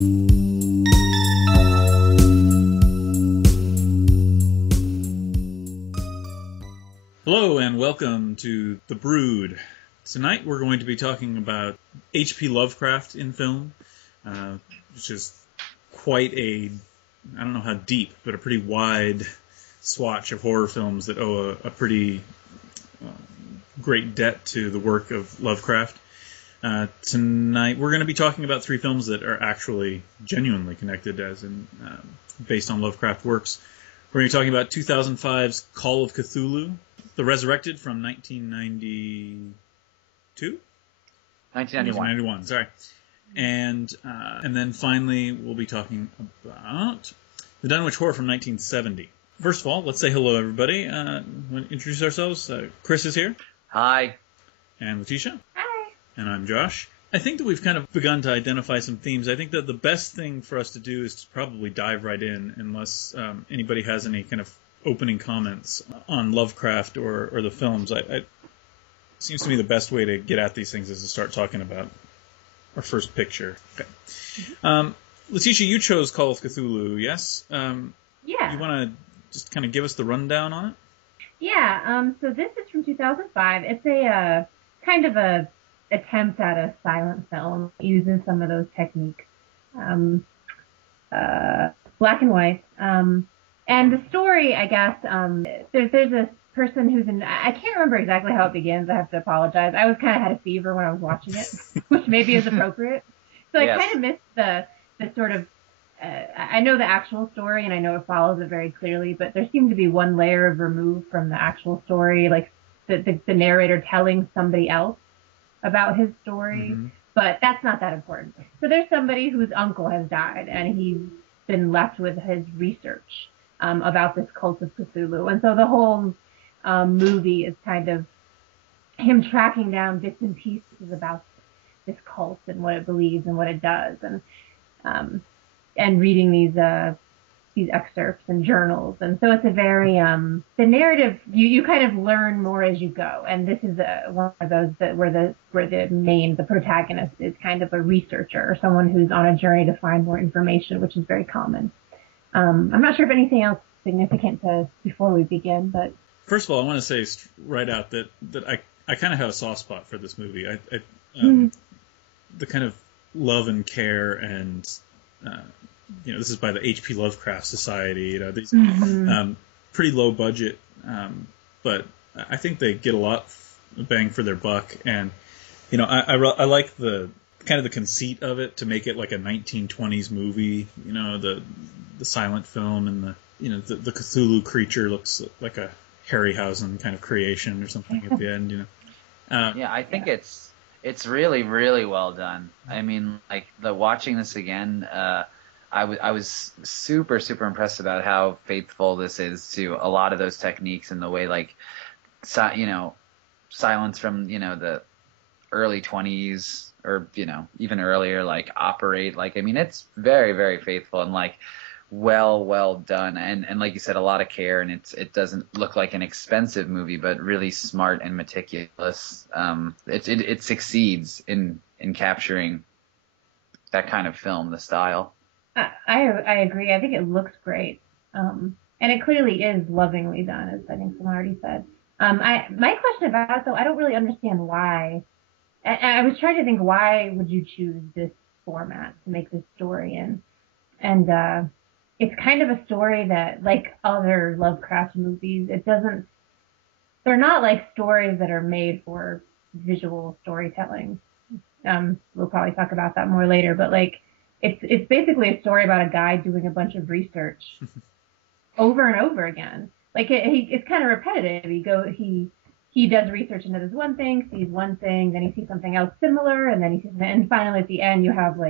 Hello and welcome to The Brood. Tonight we're going to be talking about H.P. Lovecraft in film, which is quite I don't know how deep, but a pretty wide swatch of horror films that owe a pretty great debt to the work of Lovecraft. Tonight we're going to be talking about three films that are actually genuinely connected, as in based on Lovecraft works. We're going to be talking about 2005's Call of Cthulhu, The Resurrected from 1992? 1991, sorry. And then finally we'll be talking about The Dunwich Horror from 1970. First of all, let's say hello, everybody. Want to introduce ourselves? Chris is here. Hi. And Letitia. Hi. And I'm Josh. I think that we've kind of begun to identify some themes. I think that the best thing for us to do is to probably dive right in, unless anybody has any kind of opening comments on Lovecraft or the films. It seems to me the best way to get at these things is to start talking about our first picture. Okay. Letitia, you chose Call of Cthulhu, yes? Yeah. You want to just kind of give us the rundown on it? Yeah. So this is from 2005. It's a kind of a attempt at a silent film. It uses some of those techniques. Black and white. And the story, I guess, there's this person who's I can't remember exactly how it begins. I have to apologize. I was kind of had a fever when I was watching it, which maybe is appropriate. So I kind of missed the sort of, I know the actual story and I know it follows it very clearly, but there seemed to be one layer of remove from the actual story, like the narrator telling somebody else about his story, but that's not that important. So there's somebody whose uncle has died and he's been left with his research about this cult of Cthulhu. And so the whole movie is kind of him tracking down bits and pieces about this cult and what it believes and what it does, and reading these excerpts and journals. And so it's a very the narrative, you kind of learn more as you go. And this is one of those where the protagonist is kind of a researcher or someone who's on a journey to find more information, which is very common. I'm not sure if anything else significant before we begin, but first of all, I want to say right out that I kind of have a soft spot for this movie. The kind of love and care and this is by the H.P. Lovecraft Society. These pretty low budget, but I think they get a lot of bang for their buck. And I like the kind of the conceit of it, to make it like a 1920s movie. The silent film, and the Cthulhu creature looks like a Harryhausen kind of creation or something at the end. I think it's really, really well done. I mean, like watching this again, I was super, super impressed about how faithful this is to a lot of those techniques, and the way silence from the early 20s or even earlier operate. It's very, very faithful and well done, and like you said, a lot of care, and it doesn't look like an expensive movie, but really smart and meticulous. It succeeds in capturing that kind of film, the style. I agree. I think it looks great, and it clearly is lovingly done, as I think someone already said. My question about it, though, I don't really understand why. I was trying to think, why would you choose this format to make this story in? And it's kind of a story that, like other Lovecraft movies, they're not like stories that are made for visual storytelling. We'll probably talk about that more later, but it's basically a story about a guy doing a bunch of research over and over again. It's kind of repetitive. He does research into this one thing, sees one thing, then he sees something else similar, and then finally at the end you have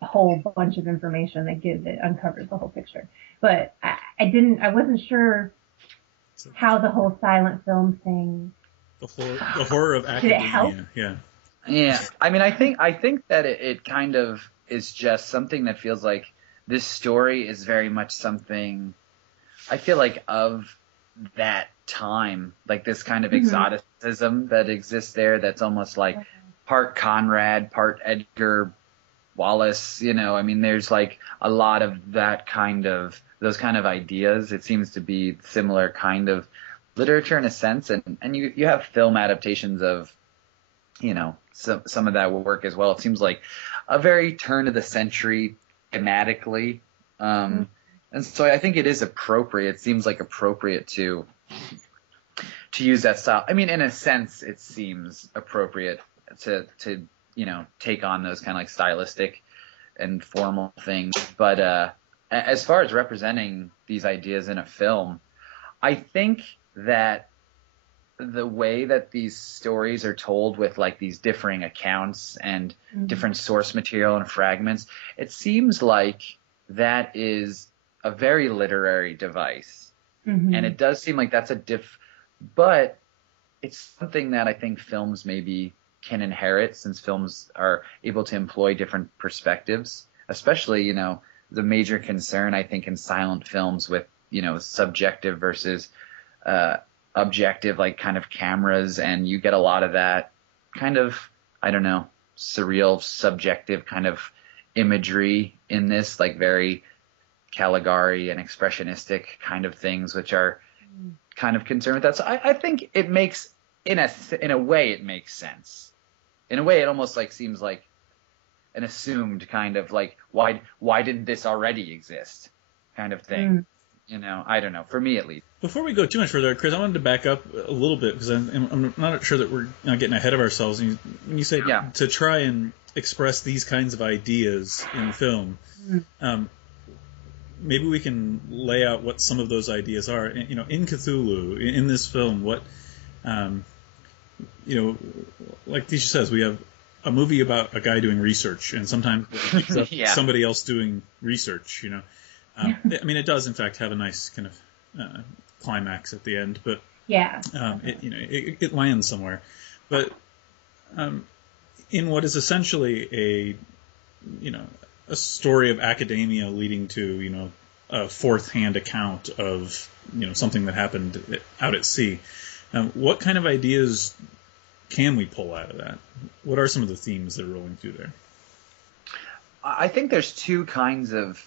a whole bunch of information that uncovers the whole picture. But I wasn't sure how the whole silent film thing. The horror of academia. Did it help? Yeah. Yeah. I mean, I think that it kind of is just something that feels like this story is very much something I feel like of that time, like this kind of exoticism that exists there, that's almost like part Conrad, part Edgar Wallace, I mean, there's like a lot of those kind of ideas. It seems to be similar kind of literature in a sense, and you have film adaptations of, some of that work as well. It seems like a very turn of the century thematically. And so I think it is appropriate. It seems like appropriate to use that style. I mean, in a sense, it seems appropriate to take on those kind of like stylistic and formal things. But as far as representing these ideas in a film, I think that the way that these stories are told with like these differing accounts and different source material and fragments, it seems like that is a very literary device. And it does seem like that's but it's something that I think films maybe can inherit, since films are able to employ different perspectives, especially, the major concern I think in silent films with, subjective versus objective, like kind of cameras, and you get a lot of that kind of, I don't know, surreal, subjective kind of imagery in this, like very Caligari and expressionistic kind of things, which are kind of concerned with that. So I think it makes, in a way, it makes sense. In a way, it almost like seems like an assumed kind of like, why didn't this already exist kind of thing. I don't know, for me at least. Before we go too much further, Chris, I wanted to back up a little bit, because I'm not sure that we're not getting ahead of ourselves. When you say to try and express these kinds of ideas in film, maybe we can lay out what some of those ideas are. In Cthulhu, in this film, what, like Tisha says, we have a movie about a guy doing research, and sometimes somebody else doing research, I mean, it does in fact have a nice kind of climax at the end, but it lands somewhere. But in what is essentially a story of academia leading to a fourth-hand account of something that happened out at sea, what kind of ideas can we pull out of that? What are some of the themes that are rolling through there? I think there's two kinds of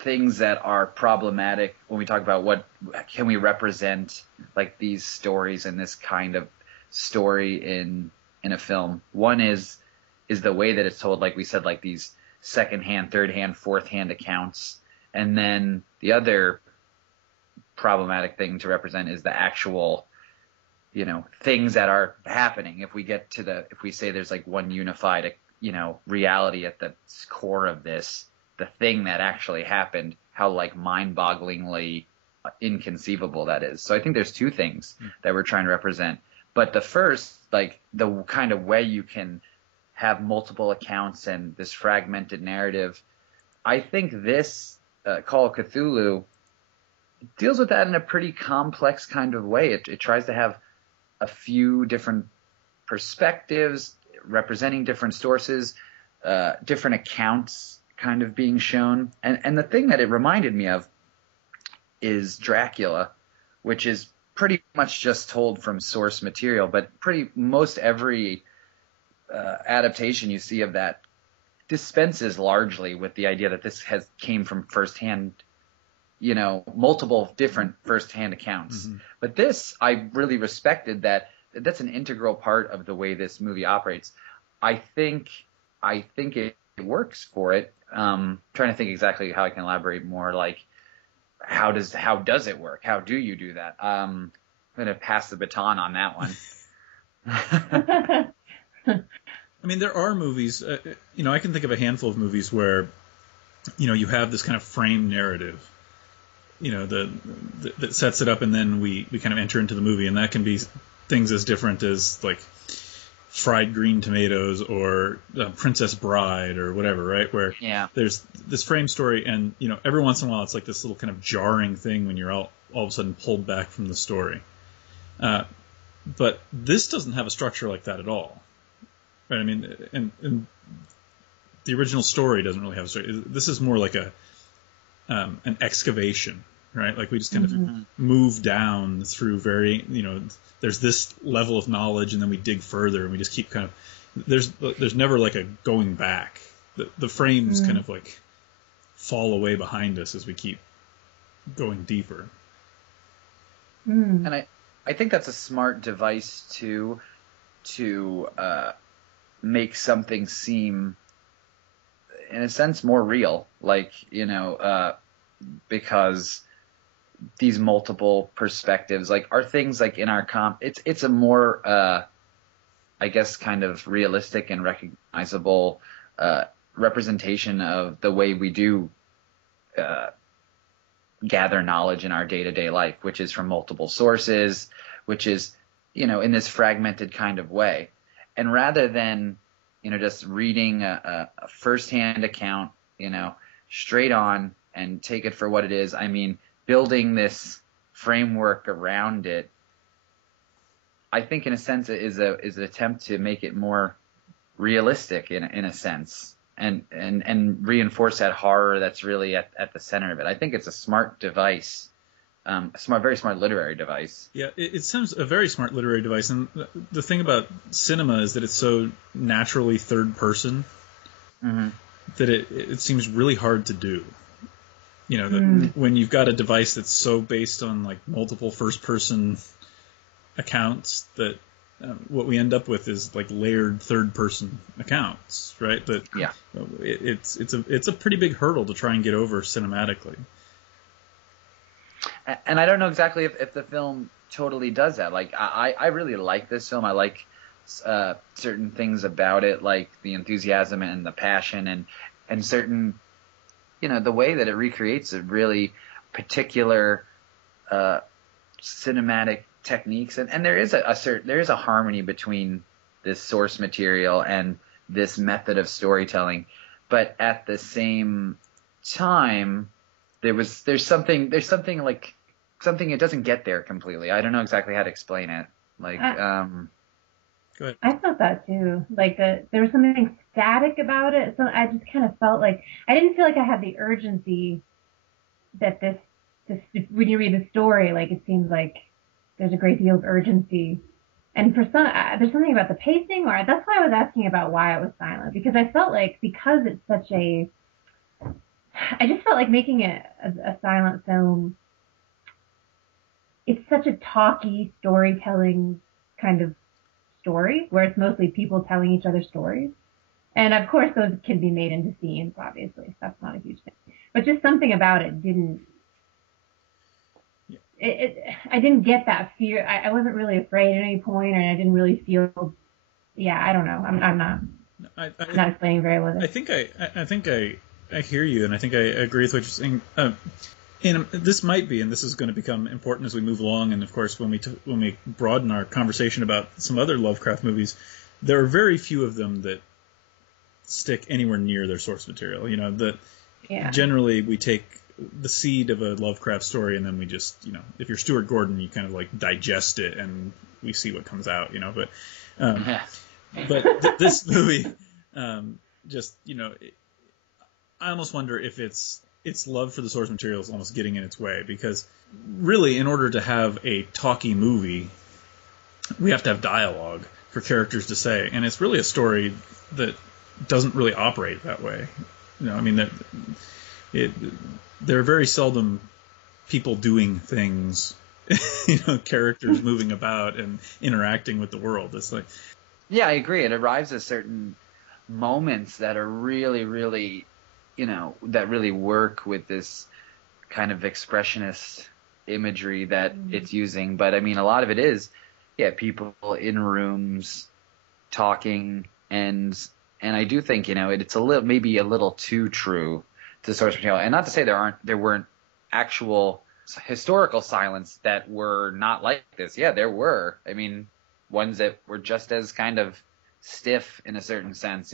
things that are problematic when we talk about what can we represent, like these stories and this kind of story in a film. One is the way that it's told, like we said, like these second-hand, third-hand, fourth-hand accounts. And then the other problematic thing to represent is the actual, things that are happening. If we say there's like one unified, reality at the core of this, the thing that actually happened, how like mind-bogglingly inconceivable that is. So I think there's two things that we're trying to represent. But the first, like the kind of way you can have multiple accounts and this fragmented narrative, I think this Call of Cthulhu deals with that in a pretty complex kind of way. It tries to have a few different perspectives representing different sources, different accounts kind of being shown. And the thing that it reminded me of is Dracula, which is pretty much just told from source material, but most every adaptation you see of that dispenses largely with the idea that this came from firsthand, multiple different firsthand accounts. But this, I really respected that's an integral part of the way this movie operates. I think it works for it. Trying to think exactly how I can elaborate more. Like, how does it work? How do you do that? I'm going to pass the baton on that one. I mean, there are movies, I can think of a handful of movies where, you have this kind of framed narrative, that sets it up, and then we kind of enter into the movie, and that can be things as different as like Fried Green Tomatoes or Princess Bride or whatever, right? Where there's this frame story, and every once in a while it's like this little kind of jarring thing when you're all of a sudden pulled back from the story. But this doesn't have a structure like that at all, right? I mean, and the original story doesn't really have a story. This is more like an excavation, right? Like we just kind of move down through there's this level of knowledge, and then we dig further, and we just keep kind of, there's never like a going back the frames kind of like fall away behind us as we keep going deeper. And I think that's a smart device to make something seem, in a sense, more real. Like, because these multiple perspectives, like, are things like in our it's a more, I guess, kind of realistic and recognizable representation of the way we do gather knowledge in our day-to-day life, which is from multiple sources, which is, in this fragmented kind of way. And rather than, just reading a first-hand account, straight on and take it for what it is, I mean, building this framework around it, I think in a sense it is an attempt to make it more realistic in a sense. And reinforce that horror that's really at the center of it. I think it's a smart device, very smart literary device. Yeah, it sounds a very smart literary device. And the thing about cinema is that it's so naturally third person that it seems really hard to do. When you've got a device that's so based on like multiple first person accounts that what we end up with is like layered third-person accounts, right? But yeah, it's a pretty big hurdle to try and get over cinematically. And I don't know exactly if the film totally does that. Like, I really like this film. I like certain things about it, like the enthusiasm and the passion, and certain, the way that it recreates a really particular cinematic techniques, and there is a harmony between this source material and this method of storytelling, but at the same time there's something like something it doesn't get there completely. I don't know exactly how to explain it. Like Go ahead. I felt that too. Like there was something static about it, so I just kind of felt like I didn't feel like I had the urgency that this when you read the story, like it seems like there's a great deal of urgency. And for some, there's something about the pacing, or that's why I was asking about why it was silent, because I felt like because it's such I just felt like making it a silent film, it's such a talky storytelling kind of story, where it's mostly people telling each other stories. And of course those can be made into scenes, obviously. That's not a huge thing. But just something about it didn't, I didn't get that fear. I wasn't really afraid at any point, and I didn't really feel. Yeah, I don't know. I'm not. I'm not explaining very well. I think I hear you, and I think I agree with what you're saying. And this might be, and this is going to become important as we move along. And of course, when we broaden our conversation about some other Lovecraft movies, there are very few of them that stick anywhere near their source material. Generally we take the seed of a Lovecraft story, and then we just, if you're Stuart Gordon, you kind of like digest it, and we see what comes out, But this movie, I almost wonder if its love for the source material is almost getting in its way, because really, in order to have a talky movie, we have to have dialogue for characters to say, and it's really a story that doesn't really operate that way. There are very seldom people doing things, characters moving about and interacting with the world. It's like, yeah, I agree. It arrives at certain moments that are really, really, that really work with this kind of expressionist imagery that it's using. But I mean, a lot of it is, people in rooms talking, and I do think, it's maybe a little too true to source material. And not to say there weren't actual historical silence that were not like this. Yeah, there were. I mean, ones that were just as kind of stiff in a certain sense,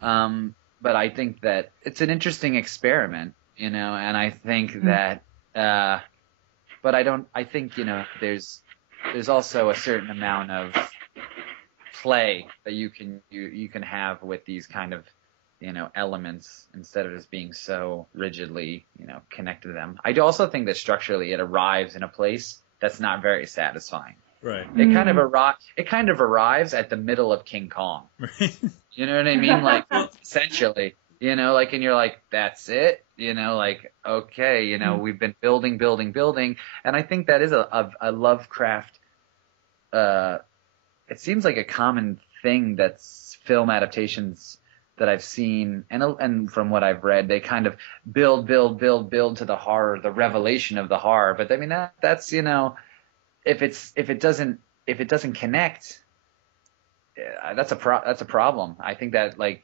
but I think that it's an interesting experiment, and I think that, but I think, there's also a certain amount of play that you can have with these kind of, elements, instead of just being so rigidly, connected to them. I also think that structurally it arrives in a place that's not very satisfying. Right. It kind of arrives at the middle of King Kong. Right. You know what I mean? Like, well, essentially, like, and you're like, that's it, like, okay, we've been building, and I think that is a Lovecraft. It seems like a common thing that's film adaptations that I've seen, and from what I've read, they kind of build to the horror, the revelation of the horror. But I mean, that's if it doesn't connect, that's a problem. I think that, like,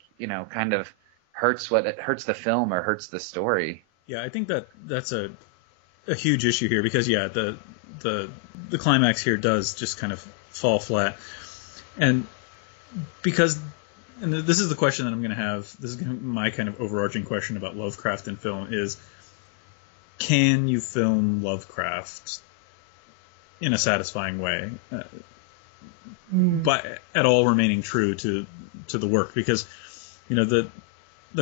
kind of hurts the film or hurts the story. Yeah, I think that's a huge issue here, because the climax here does just kind of fall flat, and this is the question that I'm going to have. This is my kind of overarching question about Lovecraft in film is: can you film Lovecraft in a satisfying way, but at all remaining true to the work? Because the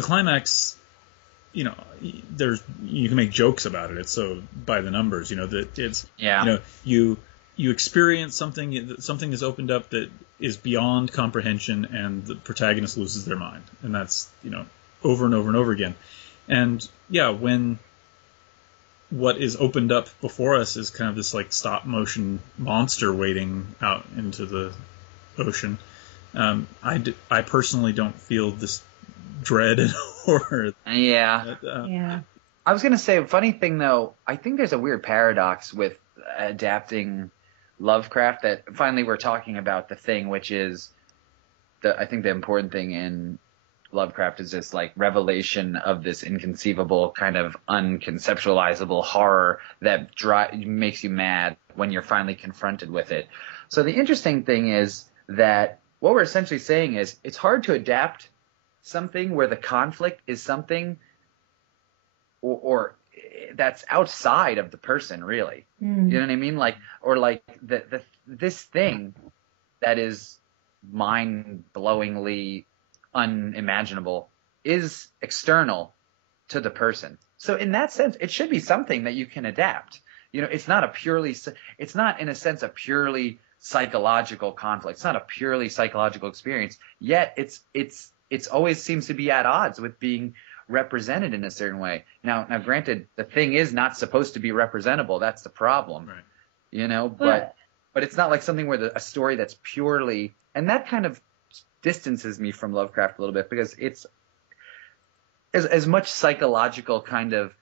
climax, you can make jokes about it. It's so by the numbers, that it's you experience something is opened up that is beyond comprehension, and the protagonist loses their mind, and that's over and over and over again. And when what is opened up before us is kind of this like stop motion monster wading out into the ocean, I personally don't feel this dread and horror. Yeah. I was gonna say, funny thing though, I think there's a weird paradox with adapting Lovecraft, that finally we're talking about the thing, which is I think the important thing in Lovecraft is this like revelation of this inconceivable kind of unconceptualizable horror that makes you mad when you're finally confronted with it. So the interesting thing is that what we're essentially saying is it's hard to adapt something where the conflict is something or that's outside of the person, really. You know what I mean? Like, or like this thing that is mind-blowingly unimaginable is external to the person. So in that sense, it should be something that you can adapt. It's not in a sense a purely psychological conflict. It's not a purely psychological experience. Yet it's always seems to be at odds with being represented in a certain way. Now granted, the thing is not supposed to be representable. That's the problem, right? But it's not like something where a story that's purely, and that kind of distances me from Lovecraft a little bit, because it's as much psychological kind of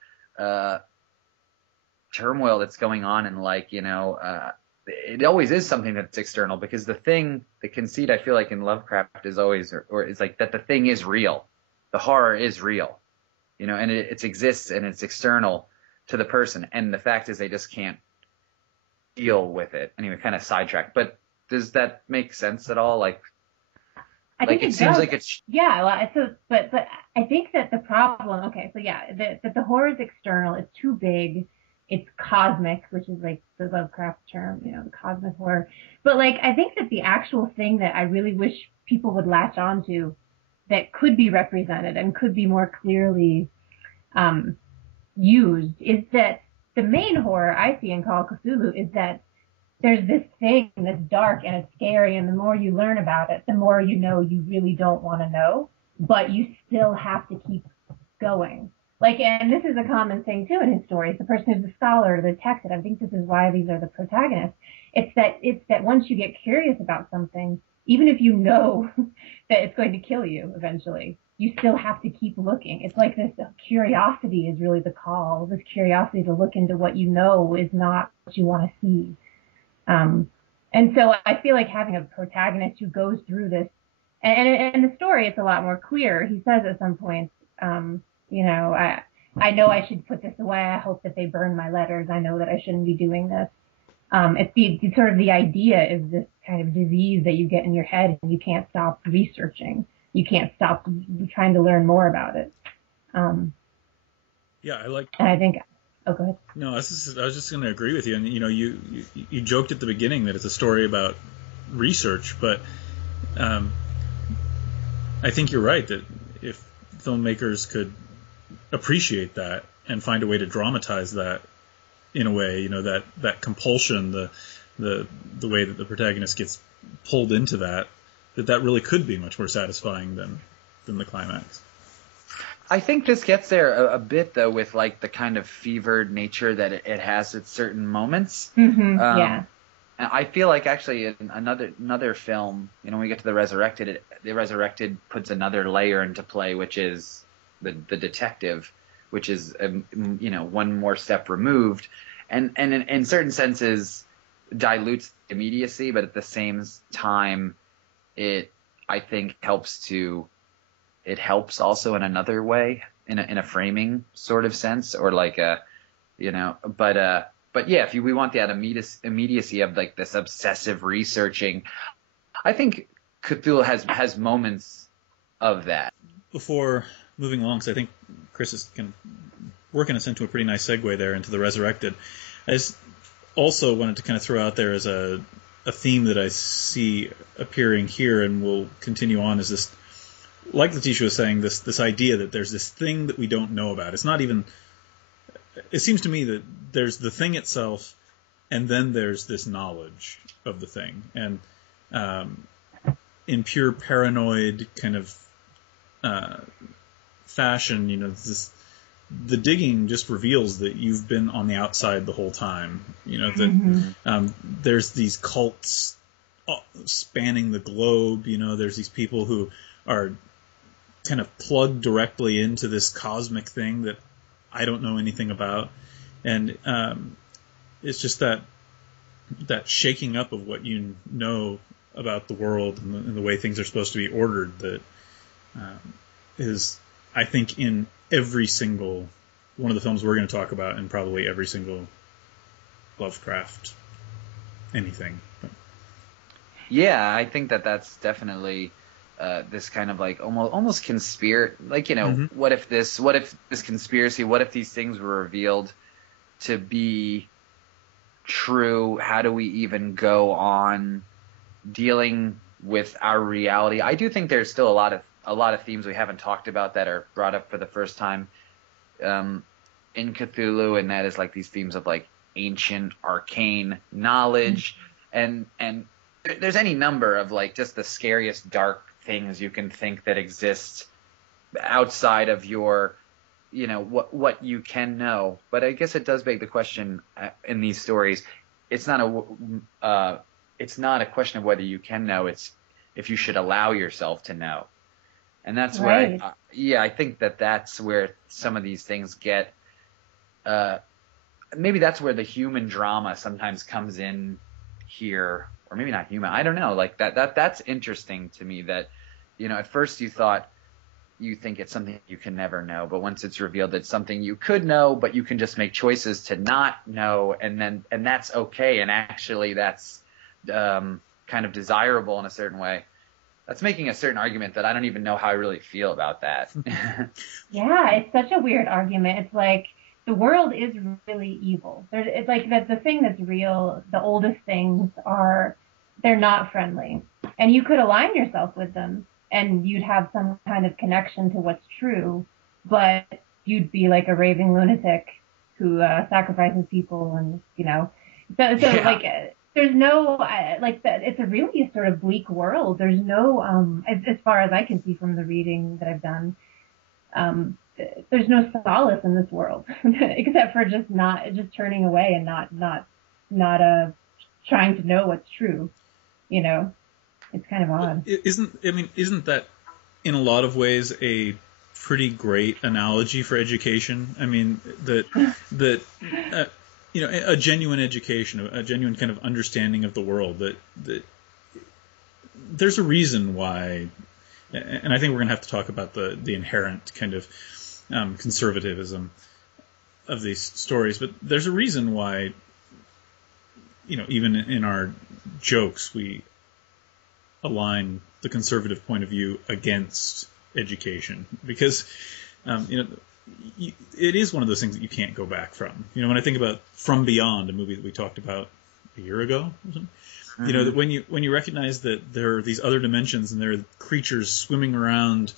turmoil that's going on, and like it always is something that's external, because the conceit I feel like in Lovecraft is always, or it's like that the thing is real. The horror is real, and it exists, and it's external to the person. And the fact is they just can't deal with it. Anyway, kind of sidetracked. But does that make sense at all? Like, I think it seems does. like it's... Yeah, well, but I think that the problem, okay, so that the horror is external, it's too big, it's cosmic, which is like the Lovecraft term, the cosmic horror. But like, I think that the actual thing that I really wish people would latch onto that could be represented and could be more clearly used is that the main horror I see in Call of Cthulhu is that there's this thing that's dark and it's scary, and the more you learn about it, the more you really don't want to know, but you still have to keep going. Like, and this is a common thing too in his stories. The person who's a scholar, the text, and I think this is why these are the protagonists. It's that once you get curious about something, even if you know that it's going to kill you eventually, you still have to keep looking. It's like this curiosity is really the call. This curiosity to look into what you know is not what you want to see. And so I feel like having a protagonist who goes through this, and in the story it's a lot more clear. He says at some point, I know I should put this away. I hope that they burn my letters. I know that I shouldn't be doing this. It's sort of the idea is this kind of disease that you get in your head, and you can't stop researching. You can't stop trying to learn more about it. Yeah, I like. And I think. Oh, go ahead. No, I was just going to agree with you. And you joked at the beginning that it's a story about research, but I think you're right that if filmmakers could appreciate that and find a way to dramatize that in a way, that compulsion, the way that the protagonist gets pulled into that really could be much more satisfying than than the climax. I think this gets there a bit, though, with like the kind of fevered nature that it has at certain moments. Mm-hmm. Yeah. And I feel like actually in another film, when we get to the Resurrected, the Resurrected puts another layer into play, which is the detective, which is one more step removed, and in certain senses dilutes immediacy, but at the same time, I think it helps also in another way, in a framing sort of sense, or like but yeah, if we want that immediacy of like this obsessive researching, I think Cthulhu has moments of that. Before moving along, because I think Chris is working us into a pretty nice segue there into the Resurrected, I just also wanted to kind of throw out there as a theme that I see appearing here, and will continue on, is this, like Letitia was saying, this idea that there's this thing that we don't know about. It's not even... It seems to me that there's the thing itself, and then there's this knowledge of the thing. And in pure paranoid kind of fashion, the digging just reveals that you've been on the outside the whole time. That there's these cults spanning the globe. There's these people who are kind of plugged directly into this cosmic thing that I don't know anything about, and it's just that shaking up of what you know about the world and the way things are supposed to be ordered that is, I think, in every single one of the films we're going to talk about, and probably every single Lovecraft anything. Yeah, I think that's definitely this kind of like almost like what if this conspiracy, what if these things were revealed to be true? How do we even go on dealing with our reality? I do think there's still a lot of themes we haven't talked about that are brought up for the first time in Cthulhu, and that is like these themes of like ancient arcane knowledge, and there's any number of like just the scariest dark things you can think that exist outside of your, what you can know. But I guess it does beg the question in these stories. It's not a question of whether you can know. It's if you should allow yourself to know. And that's right. where, I think that's where some of these things get. Maybe that's where the human drama sometimes comes in here. Or maybe not human. I don't know. Like that's interesting to me that, at first you think it's something you can never know, but once it's revealed it's something you could know, but you can just make choices to not know, and that's okay. And actually that's kind of desirable in a certain way. That's making a certain argument that I don't even know how I really feel about that. Yeah, it's such a weird argument. It's like the world is really evil. It's like that the thing that's real, the oldest things they're not friendly. And you could align yourself with them and you'd have some kind of connection to what's true, but you'd be like a raving lunatic who sacrifices people and, so yeah. Like there's no, it's a really sort of bleak world. There's no, as far as I can see from the reading that I've done, there's no solace in this world except for just turning away and not trying to know what's true. It's kind of odd. Isn't that in a lot of ways a pretty great analogy for education? I mean, that a genuine education, a genuine kind of understanding of the world, that there's a reason why, and I think we're going to have to talk about the inherent kind of conservatism of these stories, but there's a reason why, even in our jokes, we align the conservative point of view against education, because it is one of those things that you can't go back from. When I think about From Beyond, a movie that we talked about a year ago, that when you recognize that there are these other dimensions and there are creatures swimming around,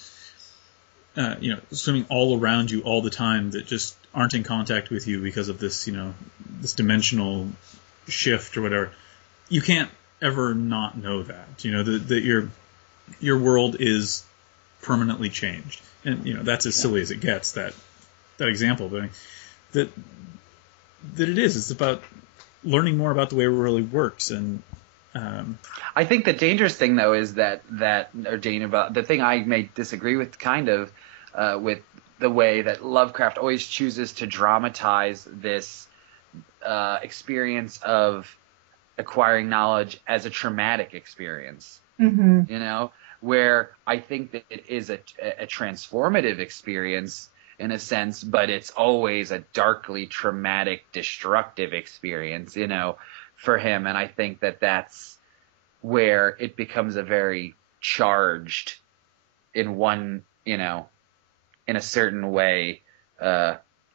swimming all around you all the time that just aren't in contact with you because of this, this dimensional shift or whatever, you can't ever not know that. That your world is permanently changed. And that's as silly as it gets, that example, but that it is. It's about learning more about the way it really works. And I think the dangerous thing, though, is that the thing I may disagree with, kind of, with the way that Lovecraft always chooses to dramatize this experience of acquiring knowledge as a traumatic experience. Mm-hmm. Where I think that it is a transformative experience in a sense, but it's always a darkly traumatic, destructive experience, for him. And I think that that's where it becomes a very charged, in one, in a certain way,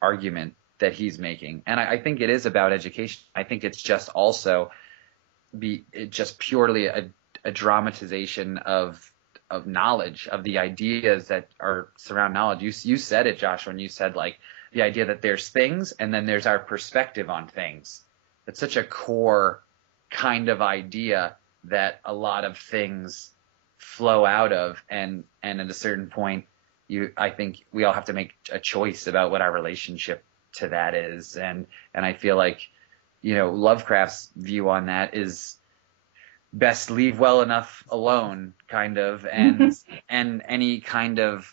argument that he's making. And I think it is about education. I think it's just also just purely a dramatization of knowledge, of the ideas that are surround knowledge. You said it, Josh, when you said, like, the idea that there's things and then there's our perspective on things. It's such a core kind of idea that a lot of things flow out of, and at a certain point, I think we all have to make a choice about what our relationship to that is. And I feel like, Lovecraft's view on that is best leave well enough alone, kind of, and any kind of,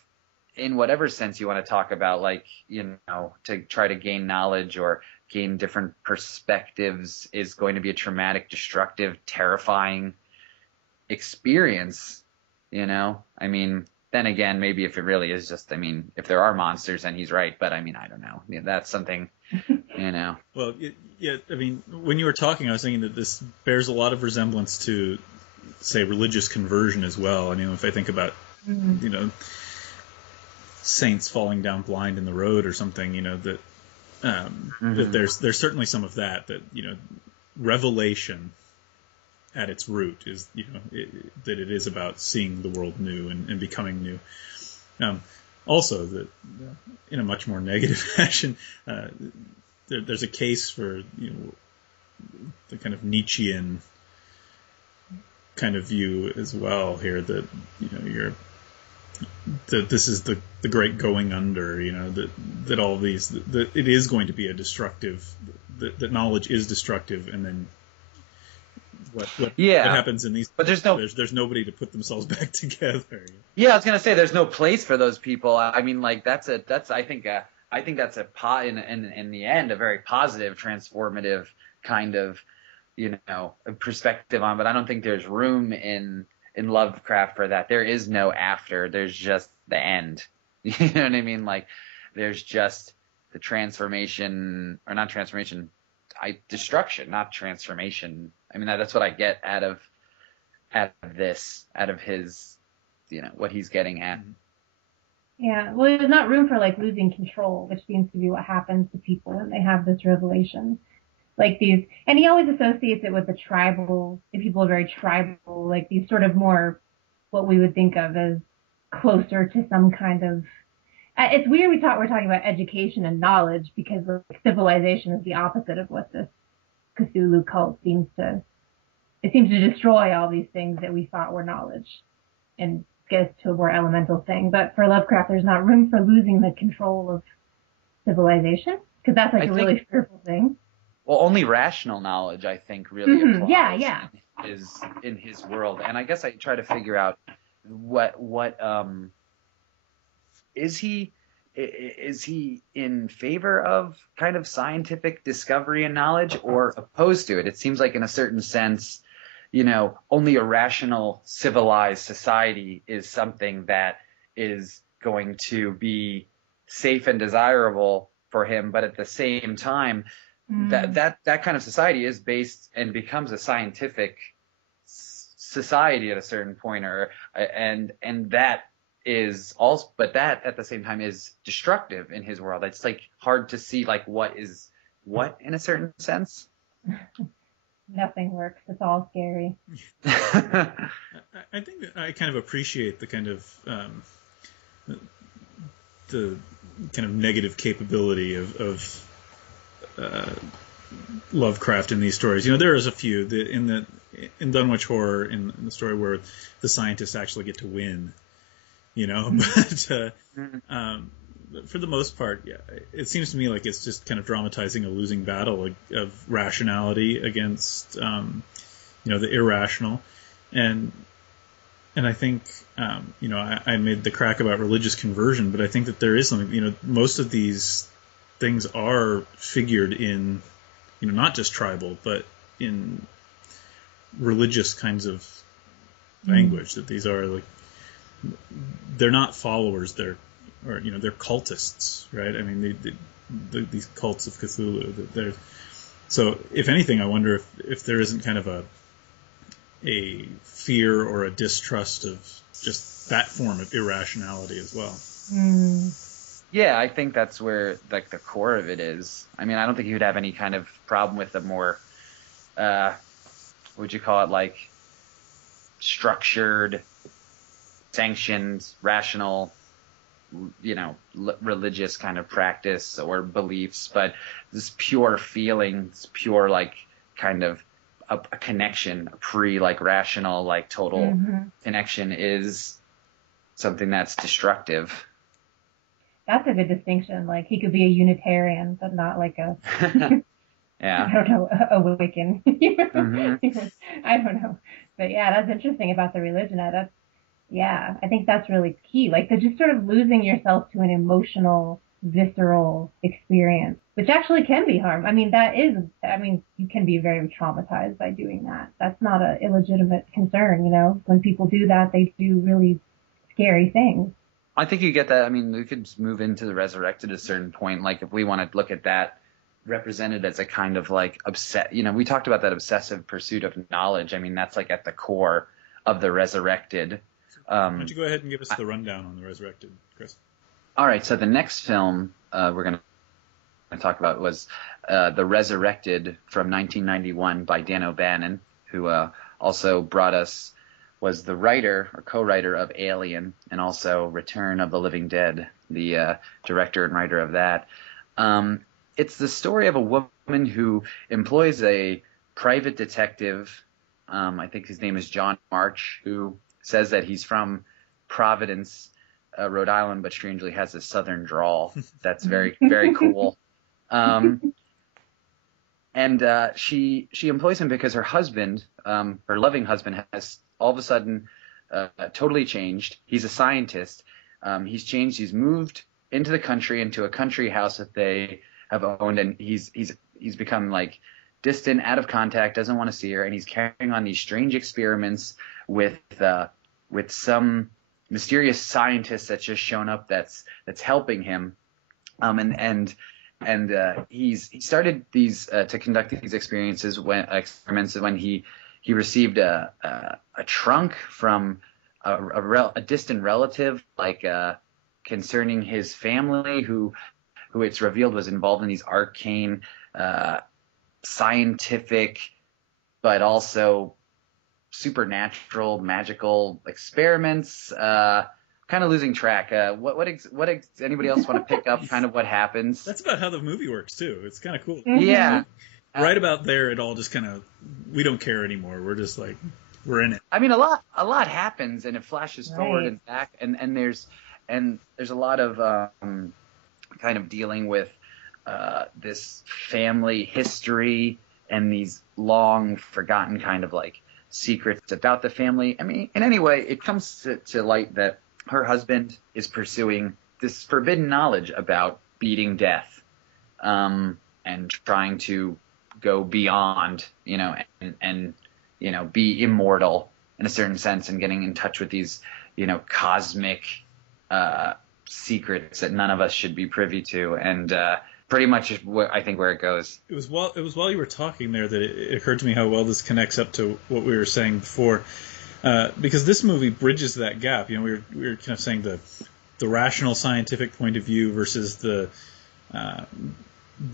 in whatever sense you want to talk about, like, to try to gain knowledge or gain different perspectives is going to be a traumatic, destructive, terrifying experience, I mean, then again, maybe if it really is just, if there are monsters, then he's right, but I don't know. That's something, Well, yeah, when you were talking, I was thinking that this bears a lot of resemblance to, say, religious conversion as well. If I think about, saints falling down blind in the road or something, that that there's certainly some of that revelation at its root is, that it is about seeing the world new and becoming new. Also, that in a much more negative fashion, there's a case for the kind of Nietzschean kind of view as well here, that that this is the great going under, that all these, that it is going to be a destructive, that knowledge is destructive, and then what happens in these, but there's nobody to put themselves back together. Yeah, I was gonna say there's no place for those people. I think that's in the end a very positive, transformative kind of perspective on. But I don't think there's room in Lovecraft for that. There is no after. There's just the end. You know what I mean? Like, there's just the transformation, or not transformation, destruction, not transformation. That's what I get out of his, what he's getting at. Yeah, well, there's not room for, like, losing control, which seems to be what happens to people when they have this revelation. Like these, and he always associates it with the tribal, if people are very tribal, like these sort of more, what we would think of as closer to some kind of, it's weird we're talking about education and knowledge, because civilization is the opposite of what this Cthulhu cult seems to destroy all these things that we thought were knowledge and get us to a more elemental thing. But for Lovecraft, there's not room for losing the control of civilization, because that's a really fearful thing. Well, only rational knowledge, I think, really applies is in his world. And I guess I try to figure out what is he in favor of kind of scientific discovery and knowledge, or opposed to it? It seems like, in a certain sense, only a rational, civilized society is something that is going to be safe and desirable for him. But at the same time, that kind of society is based and becomes a scientific society at a certain point, and that is also, but that at the same time is destructive in his world. It's like hard to see, like, what is what in a certain sense. Nothing works. It's all scary. I think that I kind of appreciate the kind of negative capability of Lovecraft in these stories. There is a few in Dunwich Horror, in the story where the scientists actually get to win. But for the most part, yeah, it seems to me like it's just kind of dramatizing a losing battle of rationality against, the irrational. And I think, I made the crack about religious conversion, but I think that there is something, most of these things are figured in, not just tribal, but in religious kinds of language, that these are like, they're not followers, they're cultists, right? I mean, these cults of Cthulhu, so if anything, I wonder if there isn't kind of a fear or a distrust of just that form of irrationality as well. Yeah, I think that's where like the core of it is. I mean, I don't think you would have any kind of problem with a more, what would you call it, like structured, sanctioned, rational, religious kind of practice or beliefs, but this pure feeling, this pure like kind of a connection, a like rational, like total connection is something that's destructive. That's a good distinction. Like he could be a Unitarian, but not like a yeah. I don't know, a Wiccan. I don't know, but yeah, that's interesting about the religion. I think that's really key. Like the just sort of losing yourself to an emotional, visceral experience, which actually can be harm. I mean, you can be very traumatized by doing that. That's not an illegitimate concern, When people do that, they do really scary things. I think you get that. I mean, we could move into the resurrected at a certain point. Like if we want to look at that represented as a kind of like we talked about that obsessive pursuit of knowledge. I mean, that's like at the core of the resurrected. Why don't you go ahead and give us the rundown on the resurrected, Chris? All right. So the next film we're going to talk about was The Resurrected from 1991 by Dan O'Bannon, who also was the writer or co-writer of Alien and also Return of the Living Dead, the director and writer of that. It's the story of a woman who employs a private detective. I think his name is John March, who says that he's from Providence, Rhode Island, but strangely has a southern drawl. That's very, very cool. And she employs him because her husband, her loving husband, has all of a sudden totally changed. He's a scientist. He's changed. He's moved into the country, into a country house that they have owned, and he's become like distant, out of contact, doesn't want to see her, and he's carrying on these strange experiments with some mysterious scientist that's just shown up that's helping him, and he started these to conduct these experiments when he received a trunk from a distant relative, like concerning his family, who it's revealed was involved in these arcane scientific but also supernatural magical experiments. Kind of losing track. What anybody else want to pick up kind of what happens? That's about how the movie works too. It's kind of cool. Yeah. Right about there, it all just kind of, we don't care anymore. We're just like, we're in it. I mean, a lot happens, and it flashes forward and back, and there's a lot of kind of dealing with this family history and these long forgotten kind of like secrets about the family. I mean, in any way, it comes to light that her husband is pursuing this forbidden knowledge about beating death, and trying to go beyond, and be immortal in a certain sense, and getting in touch with these, cosmic secrets that none of us should be privy to, and pretty much I think where it goes. It was while you were talking there that it occurred to me how well this connects up to what we were saying before, because this movie bridges that gap. We were kind of saying the rational scientific point of view versus the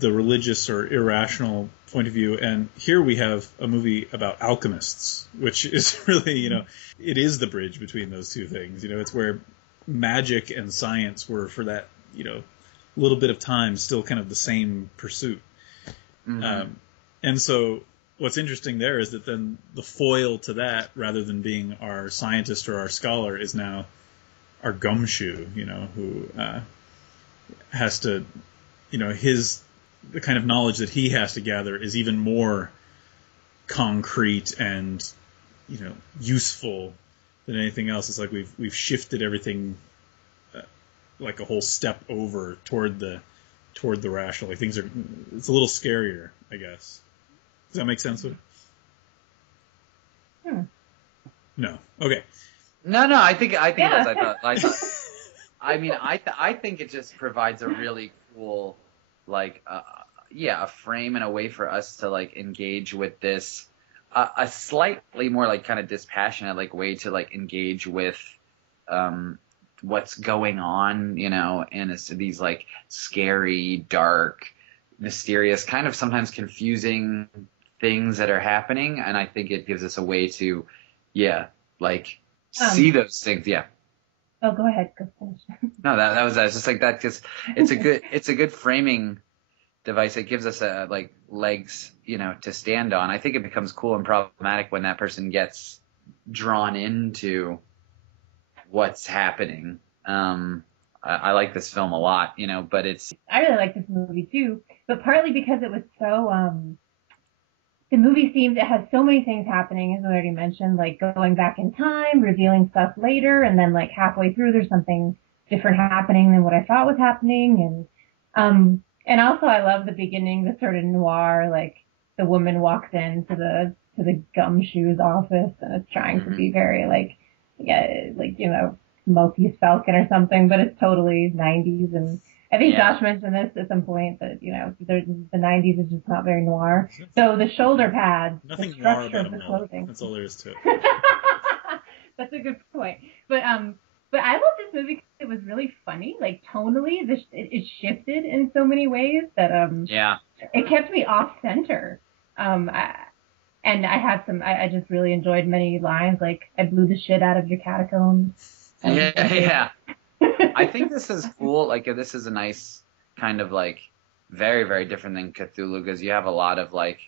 religious or irrational point of view, and here we have a movie about alchemists, which is really, it is the bridge between those two things. It's where magic and science were, for that, little bit of time, still kind of the same pursuit. Mm-hmm. And so what's interesting there is that then the foil to that, rather than being our scientist or our scholar, is now our gumshoe, who has to, the kind of knowledge that he has to gather is even more concrete and, useful than anything else. It's like we've shifted everything like a whole step over toward the rational. Like it's a little scarier, I guess. Does that make sense? No. Okay. No, I think it does. I think it just provides a really cool, like, a frame and a way for us to like engage with this, a slightly more like kind of dispassionate like way to like engage with, what's going on, and it's these like scary, dark, mysterious, kind of sometimes confusing things that are happening, and I think it gives us a way to, see those things. Yeah. Oh, go ahead. Go finish. No, that was just like that because it's a good framing device. It gives us like legs, to stand on. I think it becomes cool and problematic when that person gets drawn into what's happening. I like this film a lot, but I really like this movie too, but partly because it was so, the movie it has so many things happening, as I already mentioned, like going back in time, revealing stuff later, and then like halfway through there's something different happening than what I thought was happening. And also I love the beginning, the sort of noir, like the woman walks into the gumshoe's office and it's trying to be very Maltese Falcon or something, but it's totally 90s. And I think Josh mentioned this at some point that, the 90s is just not very noir. So the shoulder pads, nothing the structure noir of the about clothing. That's all there is to it. That's a good point. But I love this movie because it was really funny. Like tonally, it shifted in so many ways that it kept me off center. I just really enjoyed many lines like "I blew the shit out of your catacombs." Yeah. I think this is cool. Like this is a nice kind of like very, very different than Cthulhu because you have a lot of like,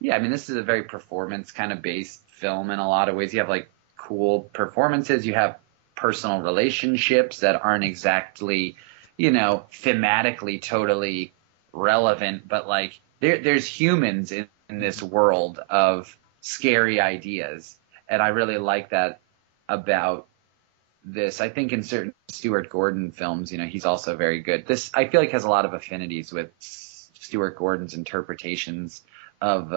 this is a very performance kind of based film in a lot of ways. You have like cool performances. You have personal relationships that aren't exactly, thematically totally relevant, but like there's humans in this world of scary ideas. And I really like that about this. I think in certain Stuart Gordon films, he's also very good. This, I feel like, has a lot of affinities with Stuart Gordon's interpretations of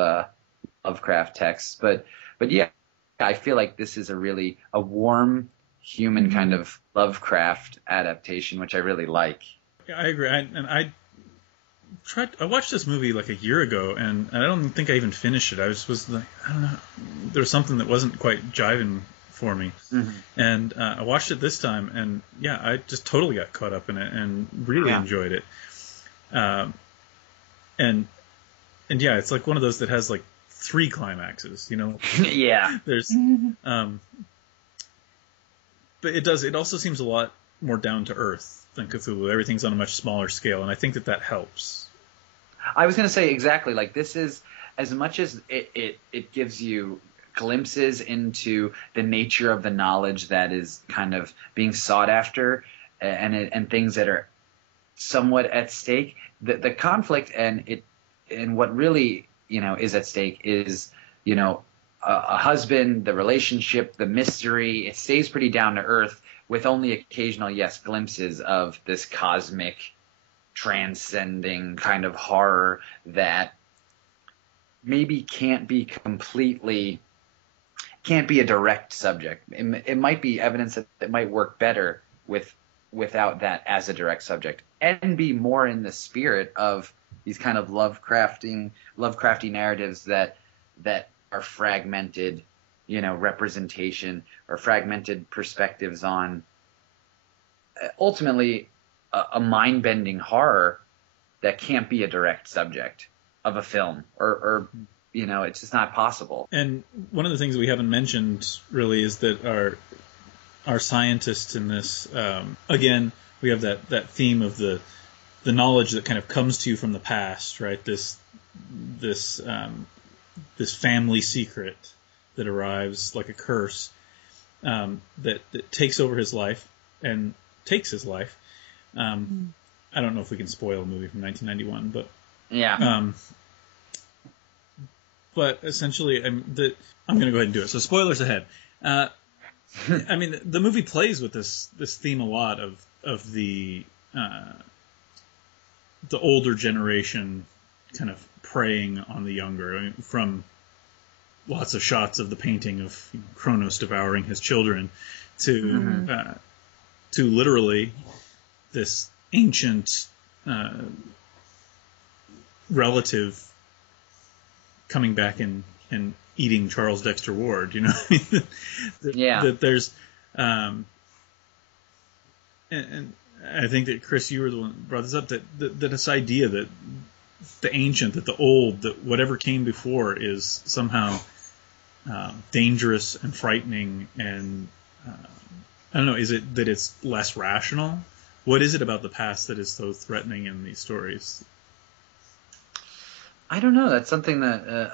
Lovecraft texts. But yeah, I feel like this is a warm, human kind of Lovecraft adaptation, which I really like. Yeah, I agree. I watched this movie like a year ago, and I don't think I even finished it. I was like, I don't know, there was something that wasn't quite jiving for me. And I watched it this time, and I just totally got caught up in it and really enjoyed it. And it's like one of those that has like 3 climaxes, Yeah. There's but it also seems a lot more down to earth than Cthulhu. Everything's on a much smaller scale, and I think that helps. I was going to say exactly, like this is, as much as it gives you glimpses into the nature of the knowledge that is kind of being sought after and things that are somewhat at stake, the conflict and what really is at stake is a husband, the relationship, the mystery. It stays pretty down to earth with only occasional glimpses of this cosmic transcending kind of horror that maybe can't be a direct subject. It might be evidence that might work better without that as a direct subject and be more in the spirit of these kind of Lovecrafty narratives that are fragmented, representation or fragmented perspectives on ultimately a mind-bending horror that can't be a direct subject of a film or it's just not possible. And one of the things we haven't mentioned really is that our scientists in this, again, we have that theme of the knowledge that kind of comes to you from the past, right? This family secret that arrives like a curse, that takes over his life, and takes his life. I don't know if we can spoil a movie from 1991, but yeah. But essentially, I'm going to go ahead and do it. So spoilers ahead. I mean, the movie plays with this theme a lot of the older generation kind of preying on the younger. I mean, from lots of shots of the painting of Kronos devouring his children to literally this ancient relative coming back and eating Charles Dexter Ward, you know? That there's, and I think that Chris, you were the one who brought this up, that this idea that the ancient, that the old, that whatever came before is somehow dangerous and frightening, and I don't know, is it that it's less rational? What is it about the past that is so threatening in these stories? I don't know. That's something that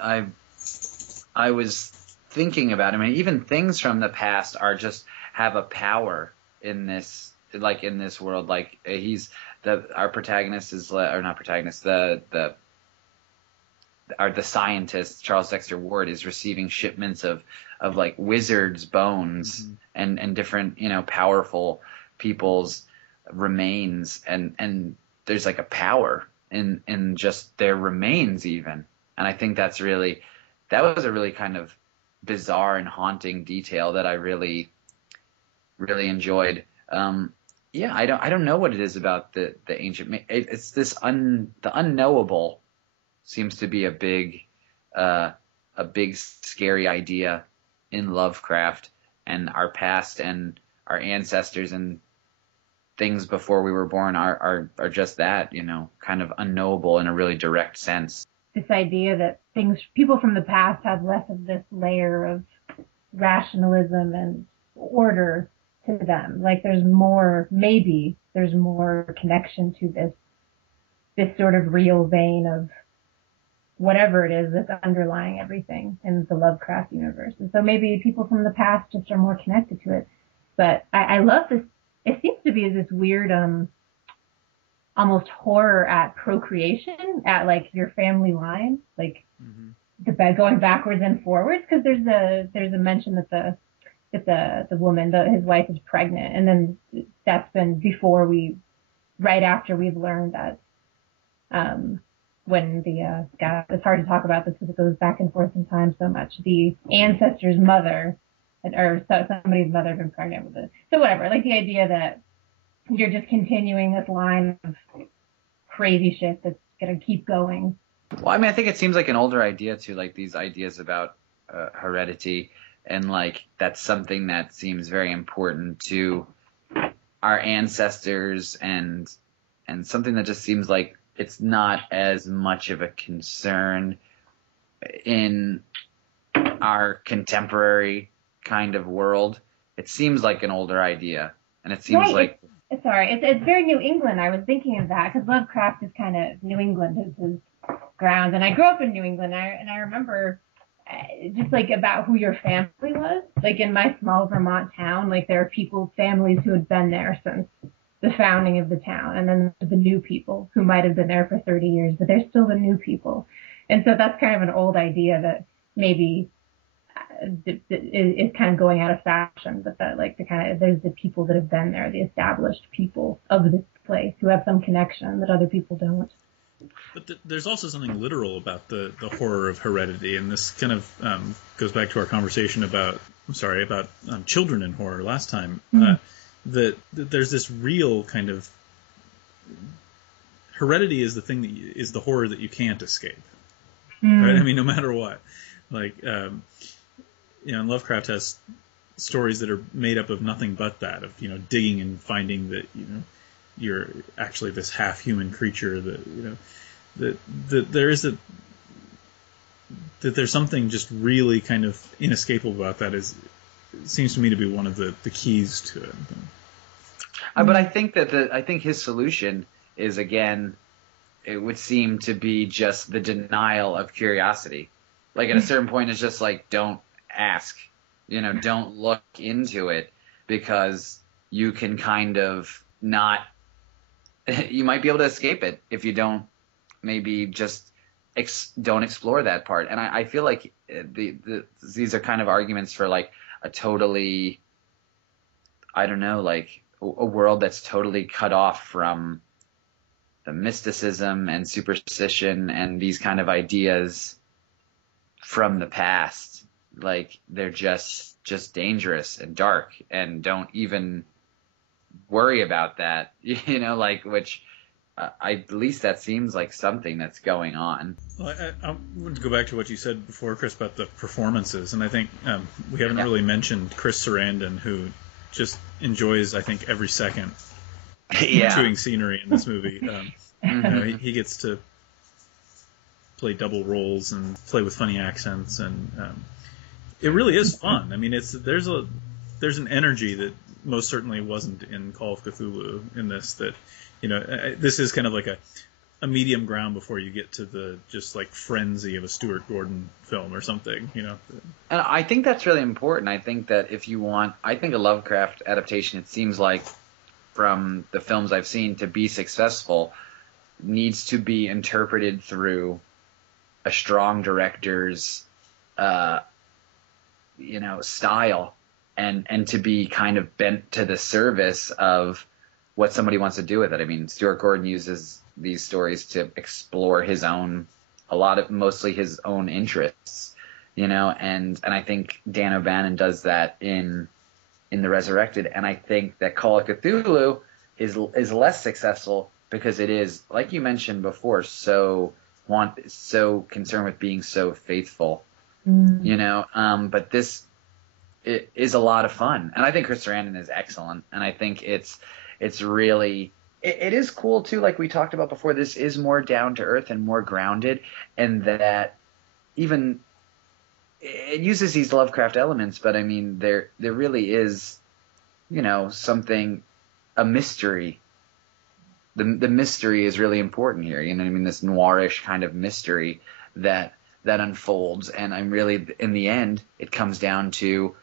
I was thinking about. I mean, even things from the past have a power in this, like in this world. Like our protagonist is, or not protagonist, the scientist Charles Dexter Ward is receiving shipments of like wizards' bones and different, you know, powerful people's remains, and there's like a power in just their remains even. And I think that was a really kind of bizarre and haunting detail that I really, really enjoyed. I don't know what it is about the ancient. It's this the unknowable seems to be a big scary idea in Lovecraft, and our past and our ancestors and things before we were born are just that, you know, kind of unknowable in a really direct sense. This idea that people from the past have less of this layer of rationalism and order to them. Like maybe there's more connection to this sort of real vein of whatever it is that's underlying everything in the Lovecraft universe. And so maybe people from the past just are more connected to it. But I love this. It seems to be this weird, almost horror at procreation, at like your family line, like the bed going backwards and forwards. Because there's a mention that the woman, his wife, is pregnant, and then that's been right after we've learned that when the God, it's hard to talk about this because it goes back and forth in time so much. The ancestor's mother, or somebody's mother, had been pregnant with it. So whatever, like the idea that you're just continuing this line of crazy shit that's gonna keep going. Well, I mean, I think it seems like an older idea too, like these ideas about heredity, and like that's something that seems very important to our ancestors, and something that just seems like it's not as much of a concern in our contemporary kind of world. It seems like an older idea, and it seems like it's very New England. I was thinking of that because Lovecraft is kind of New England is his grounds, and I grew up in New England, and I remember just like about who your family was. Like in my small Vermont town, like there are families who had been there since the founding of the town, and then the new people who might have been there for 30 years, but they're still the new people. And so that's kind of an old idea that maybe is kind of going out of fashion, but that like there's the people that have been there, the established people of this place who have some connection that other people don't. But there's also something literal about the horror of heredity, and this kind of goes back to our conversation about children in horror last time. That there's this real kind of heredity is the thing that is the horror that you can't escape, right? I mean, no matter what, like and Lovecraft has stories that are made up of nothing but that, of digging and finding that you're actually this half human creature, that that there's something just really kind of inescapable about that. It seems to me to be one of the keys to it. But I think I think his solution is, again, it would seem to be just the denial of curiosity. Like at a certain point, it's just like, don't ask, don't look into it, because you can kind of not, you might be able to escape it if you don't maybe just don't explore that part. And I feel like these are kind of arguments for like a totally, I don't know, like a world that's totally cut off from the mysticism and superstition and these kind of ideas from the past. Like they're just dangerous and dark and don't even worry about that, you know, like, which at least that seems like something that's going on. Well, I want to go back to what you said before, Chris, about the performances, and I think we haven't really mentioned Chris Sarandon, who just enjoys, I think, every second chewing scenery in this movie. You know, he gets to play double roles and play with funny accents, and it really is fun. I mean, there's an energy that most certainly wasn't in Call of Cthulhu in this. That, you know, this is kind of like a medium ground before you get to the just like frenzy of a Stuart Gordon film or something, you know. And I think that's really important. I think that if you want, I think a Lovecraft adaptation, it seems like from the films I've seen, to be successful, needs to be interpreted through a strong director's, you know, style, and to be kind of bent to the service of what somebody wants to do with it. I mean, Stuart Gordon uses these stories to explore his own, mostly his own interests, you know, and I think Dan O'Bannon does that in The Resurrected, and I think that Call of Cthulhu is less successful because it is, like you mentioned before, so concerned with being so faithful, you know, but this, it is a lot of fun, and I think Chris Sarandon is excellent, and I think it's really, it is cool too, like we talked about before, this is more down to earth and more grounded, and that even it uses these Lovecraft elements, but I mean there really is, you know, something, a mystery. The mystery is really important here, you know what I mean, this noirish kind of mystery that unfolds, and I'm really, in the end, it comes down to,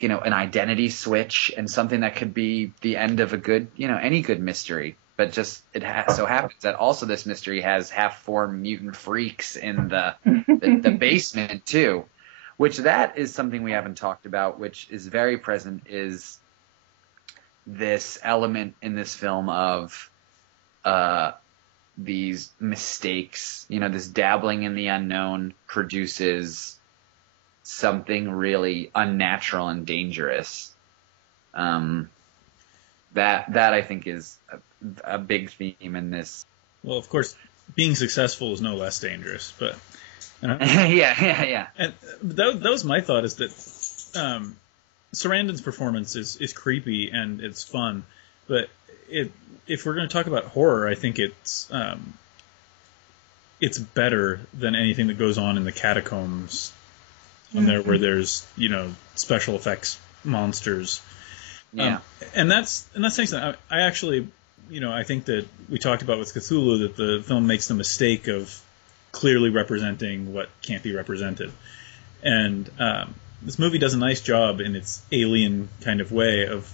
you know, an identity switch and something that could be the end of a good, you know, any good mystery. But just it so happens that also this mystery has half-formed mutant freaks in the basement too, which that is something we haven't talked about, which is very present, is this element in this film of these mistakes. You know, this dabbling in the unknown produces something really unnatural and dangerous. That I think is a big theme in this. Well, of course, being successful is no less dangerous, but yeah. And that was my thought, is that Sarandon's performance is creepy and it's fun, but if we're going to talk about horror, I think it's better than anything that goes on in the catacombs. On there, where there's, you know, special effects monsters, and that's nice. I actually, you know, I think that we talked about with Cthulhu that the film makes the mistake of clearly representing what can't be represented, and this movie does a nice job in its alien kind of way of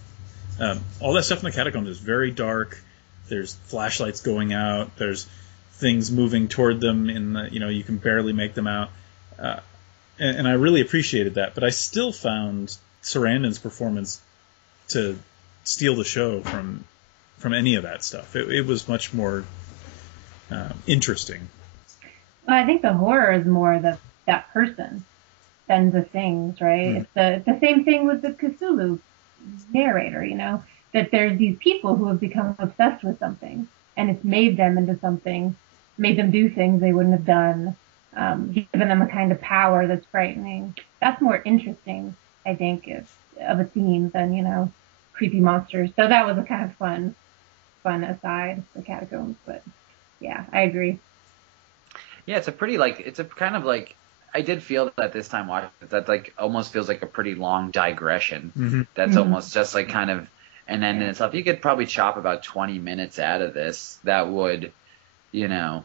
all that stuff in the catacombs is very dark. There's flashlights going out. There's things moving toward them in the, you know, you can barely make them out. And I really appreciated that, but I still found Sarandon's performance to steal the show from any of that stuff. It was much more interesting. Well, I think the horror is more that person than the things, right? It's the same thing with the Cthulhu narrator, you know, that there's these people who have become obsessed with something, and it's made them into something, made them do things they wouldn't have done. Given them a kind of power that's frightening. That's more interesting, I think, of a theme than, you know, creepy monsters. So that was a kind of fun aside, the catacombs. But yeah, I agree. Yeah, it's a kind of like, I did feel that this time watching it, that like almost feels like a pretty long digression. That's almost just like kind of an end in itself. You could probably chop about 20 minutes out of this. That would, you know,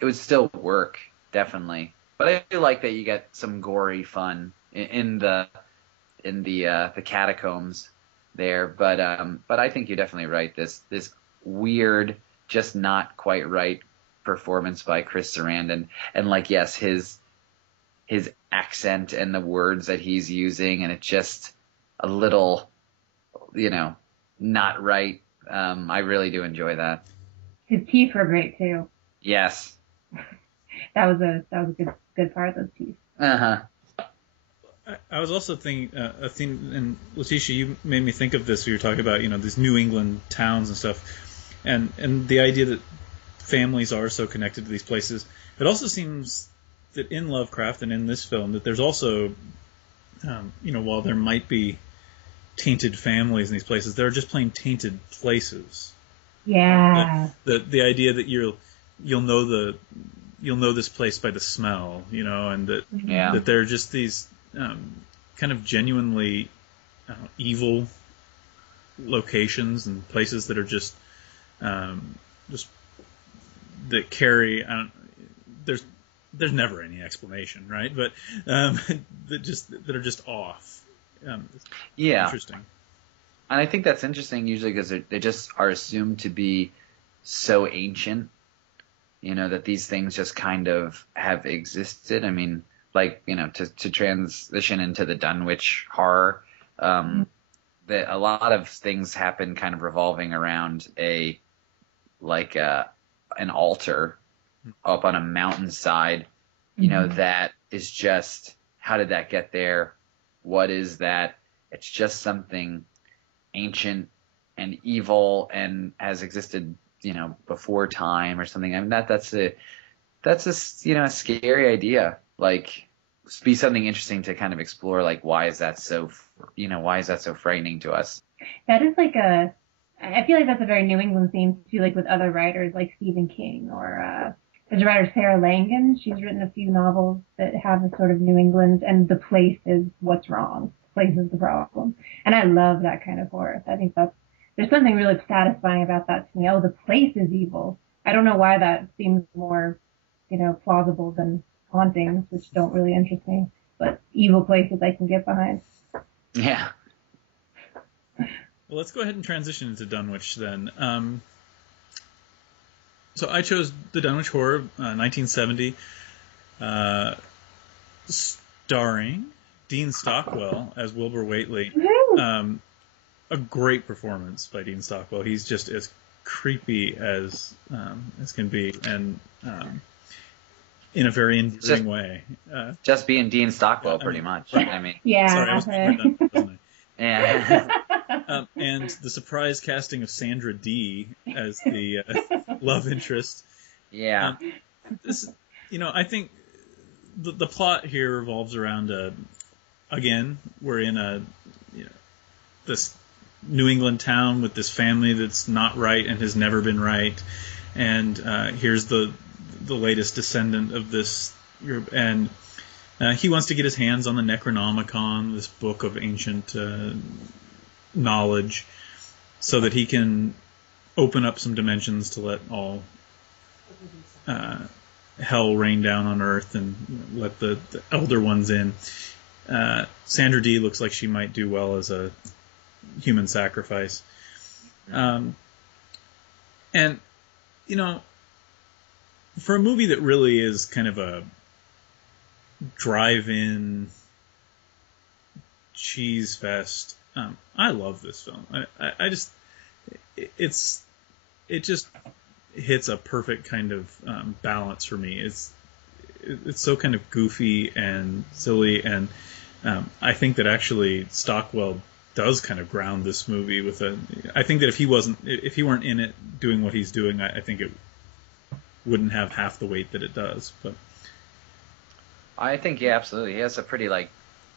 it would still work. Definitely, but I feel like that you get some gory fun in the catacombs, there. But I think you're definitely right. This weird, just not quite right performance by Chris Sarandon, and like, yes, his accent and the words that he's using, and it's just a little, not right. I really do enjoy that. His teeth were great too. Yes. That was a good part of those teeth. Uh-huh. I was also thinking a thing, and Letitia, you made me think of this when you were talking about these New England towns and stuff, and the idea that families are so connected to these places. It also seems that in Lovecraft and in this film that there's also, while there might be tainted families in these places, there are just plain tainted places. Yeah. The idea that you'll know this place by the smell, and that there are just these kind of genuinely evil locations and places that are just that carry. There's never any explanation, right? But that are just off. Interesting. And I think that's interesting usually because they just are assumed to be so ancient, that these things just kind of have existed. I mean, like, to transition into the Dunwich horror, that a lot of things happen kind of revolving around an altar up on a mountainside, that is just, how did that get there? What is that? It's just something ancient and evil and has existed, before time or something. I mean, that's a scary idea. Like, be something interesting to kind of explore. Like, why is that so frightening to us? That is I feel like that's a very New England theme too, like with other writers like Stephen King or, there's a writer, Sarah Langan. She's written a few novels that have a sort of New England, and the place is what's wrong. The place is the problem. And I love that kind of horror. I think there's something really satisfying about that to me. Oh, the place is evil. I don't know why that seems more, plausible than hauntings, which don't really interest me. But evil places I can get behind. Yeah. Well, let's go ahead and transition into Dunwich then. So I chose the Dunwich Horror, 1970, starring Dean Stockwell as Wilbur Whately. A great performance by Dean Stockwell. He's just as creepy as can be, and in a very endearing way. Just being Dean Stockwell, pretty much. Right. I mean, yeah. Sorry, I was done, wasn't I? Yeah. And the surprise casting of Sandra Dee as the love interest. Yeah. I think the plot here revolves around again, we're in this New England town with this family that's not right and has never been right, and here's the latest descendant of this group, and he wants to get his hands on the Necronomicon, this book of ancient knowledge, so that he can open up some dimensions to let all hell rain down on Earth and let the elder ones in. Sandra Dee looks like she might do well as a human sacrifice. And, for a movie that really is kind of a drive-in cheese fest, I love this film. It just hits a perfect kind of balance for me. It's so kind of goofy and silly, and I think that actually Stockwell does kind of ground this movie with I think that if he weren't in it doing what he's doing, I think it wouldn't have half the weight that it does. But I think, yeah, absolutely. He has a pretty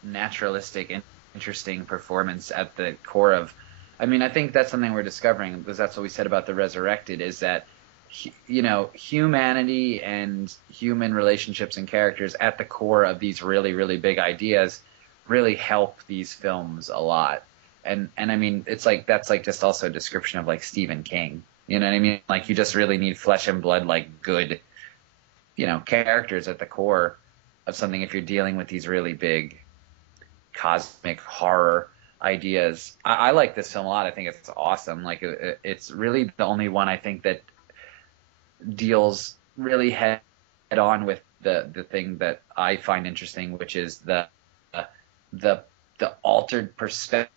naturalistic and interesting performance at the core of. I mean, I think that's something we're discovering, because that's what we said about The Resurrected, is that humanity and human relationships and characters at the core of these really, really big ideas really help these films a lot. And I mean, it's that's just also a description of Stephen King. You know what I mean? You just really need flesh and blood, good, characters at the core of something if you're dealing with these really big cosmic horror ideas. I like this film a lot. I think it's awesome. Like it's really the only one I think that deals really head on with the thing that I find interesting, which is the altered perspective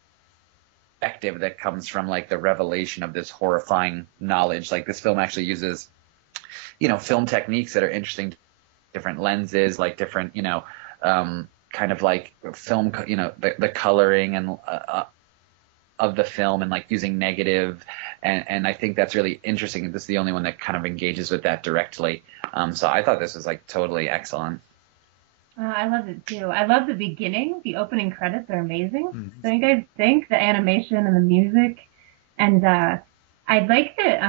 that comes from like the revelation of this horrifying knowledge. Like this film actually uses, film techniques that are interesting, different lenses, like different, kind of like film, the coloring and of the film, and like using negative, and I think that's really interesting. And this is the only one that kind of engages with that directly. So I thought this was like totally excellent. I loved it too. I love the beginning. The opening credits are amazing. Mm-hmm. Don't you guys think? The animation and the music. And I like that.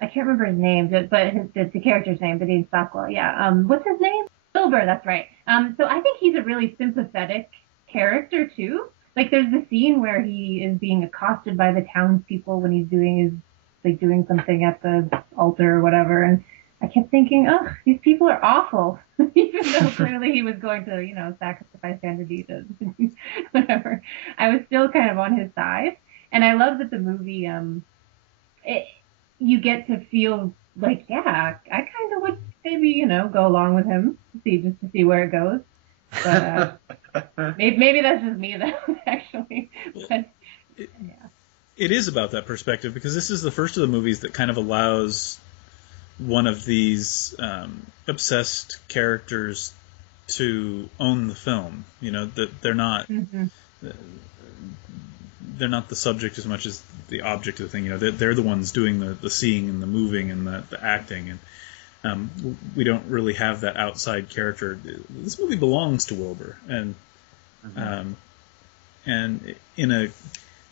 I can't remember his name, but the character's name, but he's Stockwell. Yeah. What's his name? Silver. That's right. So I think he's a really sympathetic character too. Like there's the scene where he is being accosted by the townspeople when he's doing something at the altar or whatever, and I kept thinking, oh, these people are awful, even though clearly he was going to, sacrifice Sandra to whatever. I was still kind of on his side, and I love that the movie, you get to feel like, yeah, I kind of would maybe, go along with him just to see where it goes. But maybe that's just me, though, actually. But, yeah. It is about that perspective, because this is the first of the movies that kind of allows one of these obsessed characters to own the film. That they're not they're not the subject as much as the object of the thing. They're the ones doing the seeing and the moving and the acting, and we don't really have that outside character. This movie belongs to Wilbur, and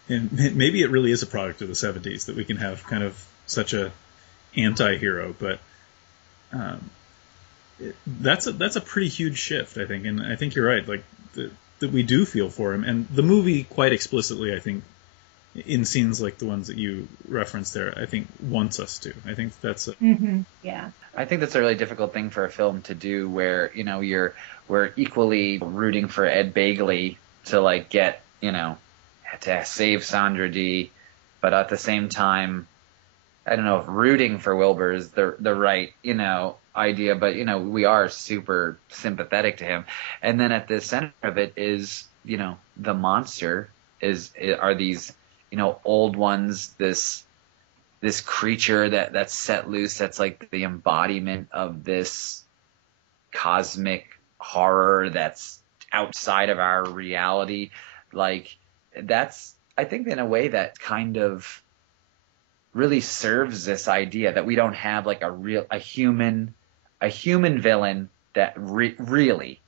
maybe it really is a product of the 70s that we can have kind of such a anti-hero, but that's a pretty huge shift, I think, and I think you're right, like that we do feel for him, and the movie quite explicitly, I think, in scenes like the ones that you referenced there, I think wants us to. I think that's yeah. I think that's a really difficult thing for a film to do, where we're equally rooting for Ed Begley to like get to save Sandra Dee, but at the same time, I don't know if rooting for Wilbur is the right, idea, but, we are super sympathetic to him. And then at the center of it is, the monster are these, old ones, this creature that's set loose, that's like the embodiment of this cosmic horror that's outside of our reality. Like that's, I think in a way that kind of really serves this idea that we don't have like a human villain that really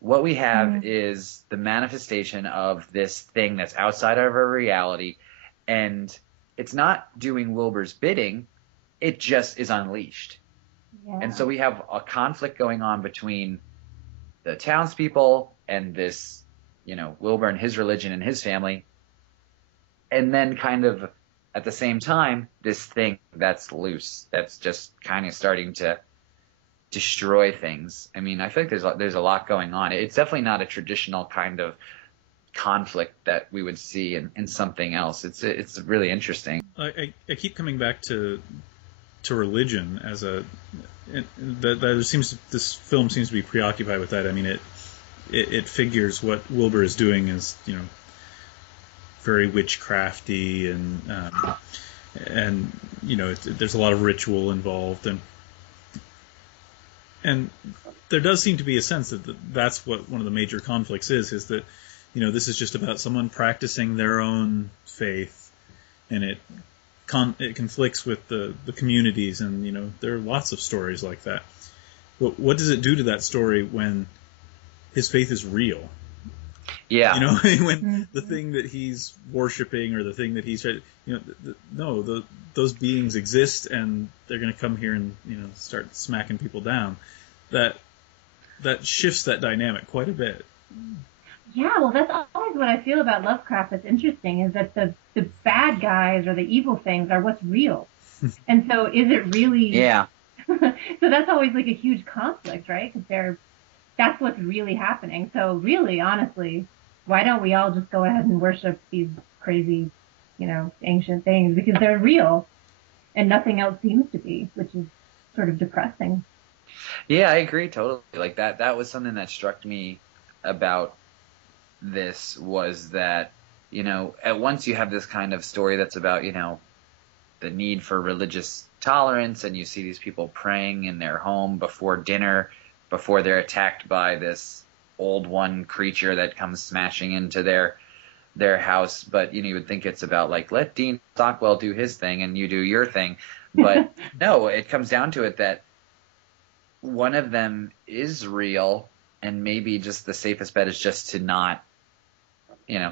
what we have is the manifestation of this thing that's outside of our reality, and it's not doing Wilbur's bidding, it just is unleashed. Yeah. And so we have a conflict going on between the townspeople and this, Wilbur and his religion and his family, and then kind of at the same time, this thing that's loose, that's just kind of starting to destroy things. I mean, I think there's a lot going on. It's definitely not a traditional kind of conflict that we would see in something else. It's really interesting. I keep coming back to religion as this film seems to be preoccupied with that. I mean, it figures what Wilbur is doing is very witchcrafty, and there's a lot of ritual involved, and there does seem to be a sense that that's what one of the major conflicts is that this is just about someone practicing their own faith, and it conflicts with the communities, and there are lots of stories like that. But what does it do to that story when his faith is real? Yeah. When the thing that he's worshiping, or the thing that he's, those beings exist, and they're going to come here and, start smacking people down. That shifts that dynamic quite a bit. Yeah, well, that's always what I feel about Lovecraft that's interesting, is that the bad guys or the evil things are what's real. And so is it really... Yeah. So that's always like a huge conflict, right? Because that's what's really happening. So really, honestly, why don't we all just go ahead and worship these crazy, ancient things because they're real and nothing else seems to be, which is sort of depressing. Yeah, I agree totally. Like that was something that struck me about this, was that, at once you have this kind of story that's about, the need for religious tolerance, and you see these people praying in their home before dinner, before they're attacked by this old one creature that comes smashing into their house. But you would think it's about like, let Dean Stockwell do his thing and you do your thing. But no, it comes down to it that one of them is real, and maybe just the safest bet is just to not,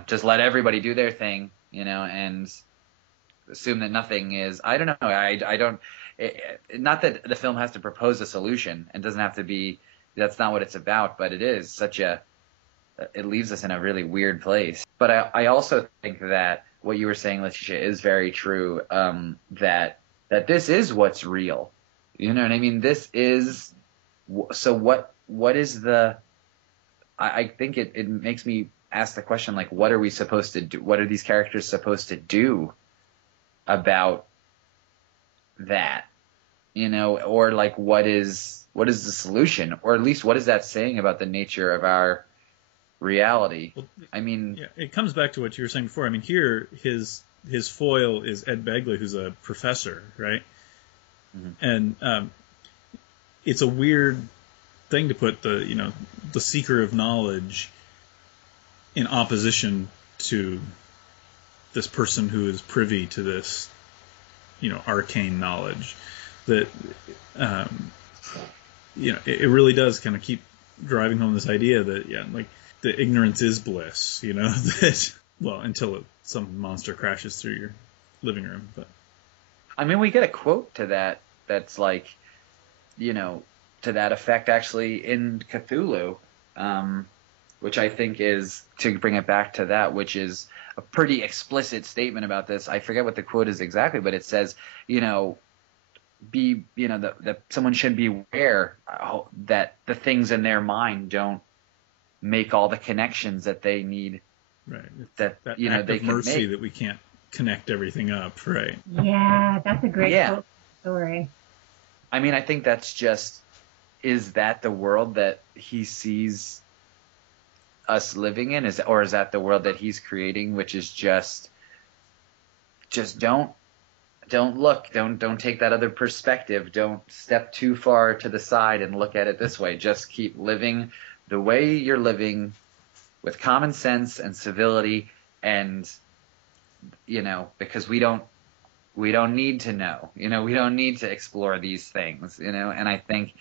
just let everybody do their thing, and assume that nothing is. I don't know. I don't. Not that the film has to propose a solution. It doesn't have to be. That's not what it's about. But it is such a. It leaves us in a really weird place. But I also think that what you were saying, Letitia, is very true. That this is what's real. You know what I mean? This is. So what is the. I think it makes me ask the question, like, what are we supposed to do? What are these characters supposed to do about that, or like what is the solution, or at least what is that saying about the nature of our reality? Well, I mean, yeah, it comes back to what you were saying before. I mean, here his foil is Ed Begley, who's a professor, right? Mm-hmm. And it's a weird thing to put the seeker of knowledge in opposition to this person who is privy to this, arcane knowledge. That, it really does kind of keep driving home this idea that, like, the ignorance is bliss, that, well, until some monster crashes through your living room. But I mean, we get a quote to that that's like, to that effect actually in Cthulhu, which I think is, to bring it back to that, which is a pretty explicit statement about this. I forget what the quote is exactly, but it says, that someone should be aware that the things in their mind don't make all the connections that they need. Right. That act they of can mercy make. That we can't connect everything up. Right. Yeah, that's a great quote story. I mean, I think that's just, is that the world that he sees us living in, or is that the world that he's creating, which is just don't look, don't take that other perspective, don't step too far to the side and look at it this way, just keep living the way you're living with common sense and civility, and because we don't need to know, we don't need to explore these things, and I think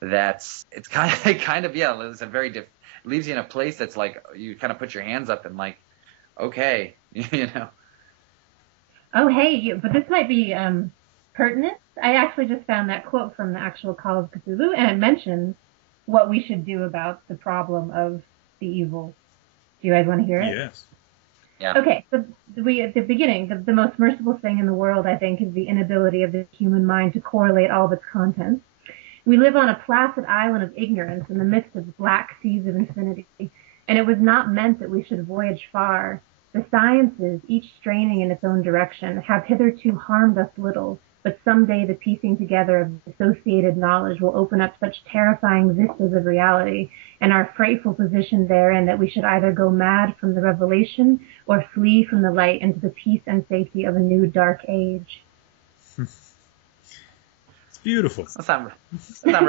it's kind of it's a very leaves you in a place that's like, you kind of put your hands up and like, okay, Oh, hey, but this might be pertinent. I actually just found that quote from the actual Call of Cthulhu, and it mentions what we should do about the problem of the evil. Do you guys want to hear it? Yes. Yeah. Okay, so at the beginning, the most merciful thing in the world, I think, is the inability of the human mind to correlate all of its contents. We live on a placid island of ignorance in the midst of black seas of infinity, and it was not meant that we should voyage far. The sciences, each straining in its own direction, have hitherto harmed us little, but someday the piecing together of associated knowledge will open up such terrifying vistas of reality, and our frightful position therein, that we should either go mad from the revelation or flee from the light into the peace and safety of a new dark age. Beautiful. That's not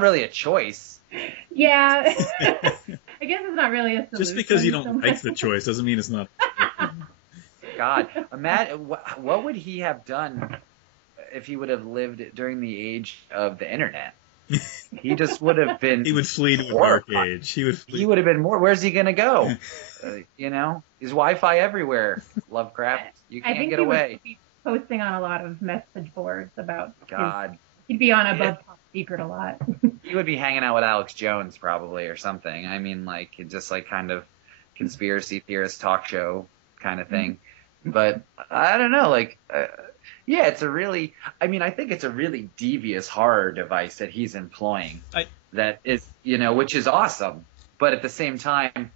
really a choice. Yeah. I guess it's not really a solution. Just because you don't like the choice doesn't mean it's not. God, imagine what would he have done if he would have lived during the age of the internet? He just would have been. He would flee to a dark age. He would have been more. Where's he gonna go? There's Wi-Fi everywhere. Lovecraft, you can't get away. Would be posting on a lot of message boards about God. He'd be on Above Top Secret a lot. He would be hanging out with Alex Jones probably, or something. I mean, like, just like kind of conspiracy theorist talk show kind of thing. But I don't know, like, it's a really, I think it's a really devious horror device that he's employing. That is, which is awesome. But at the same time,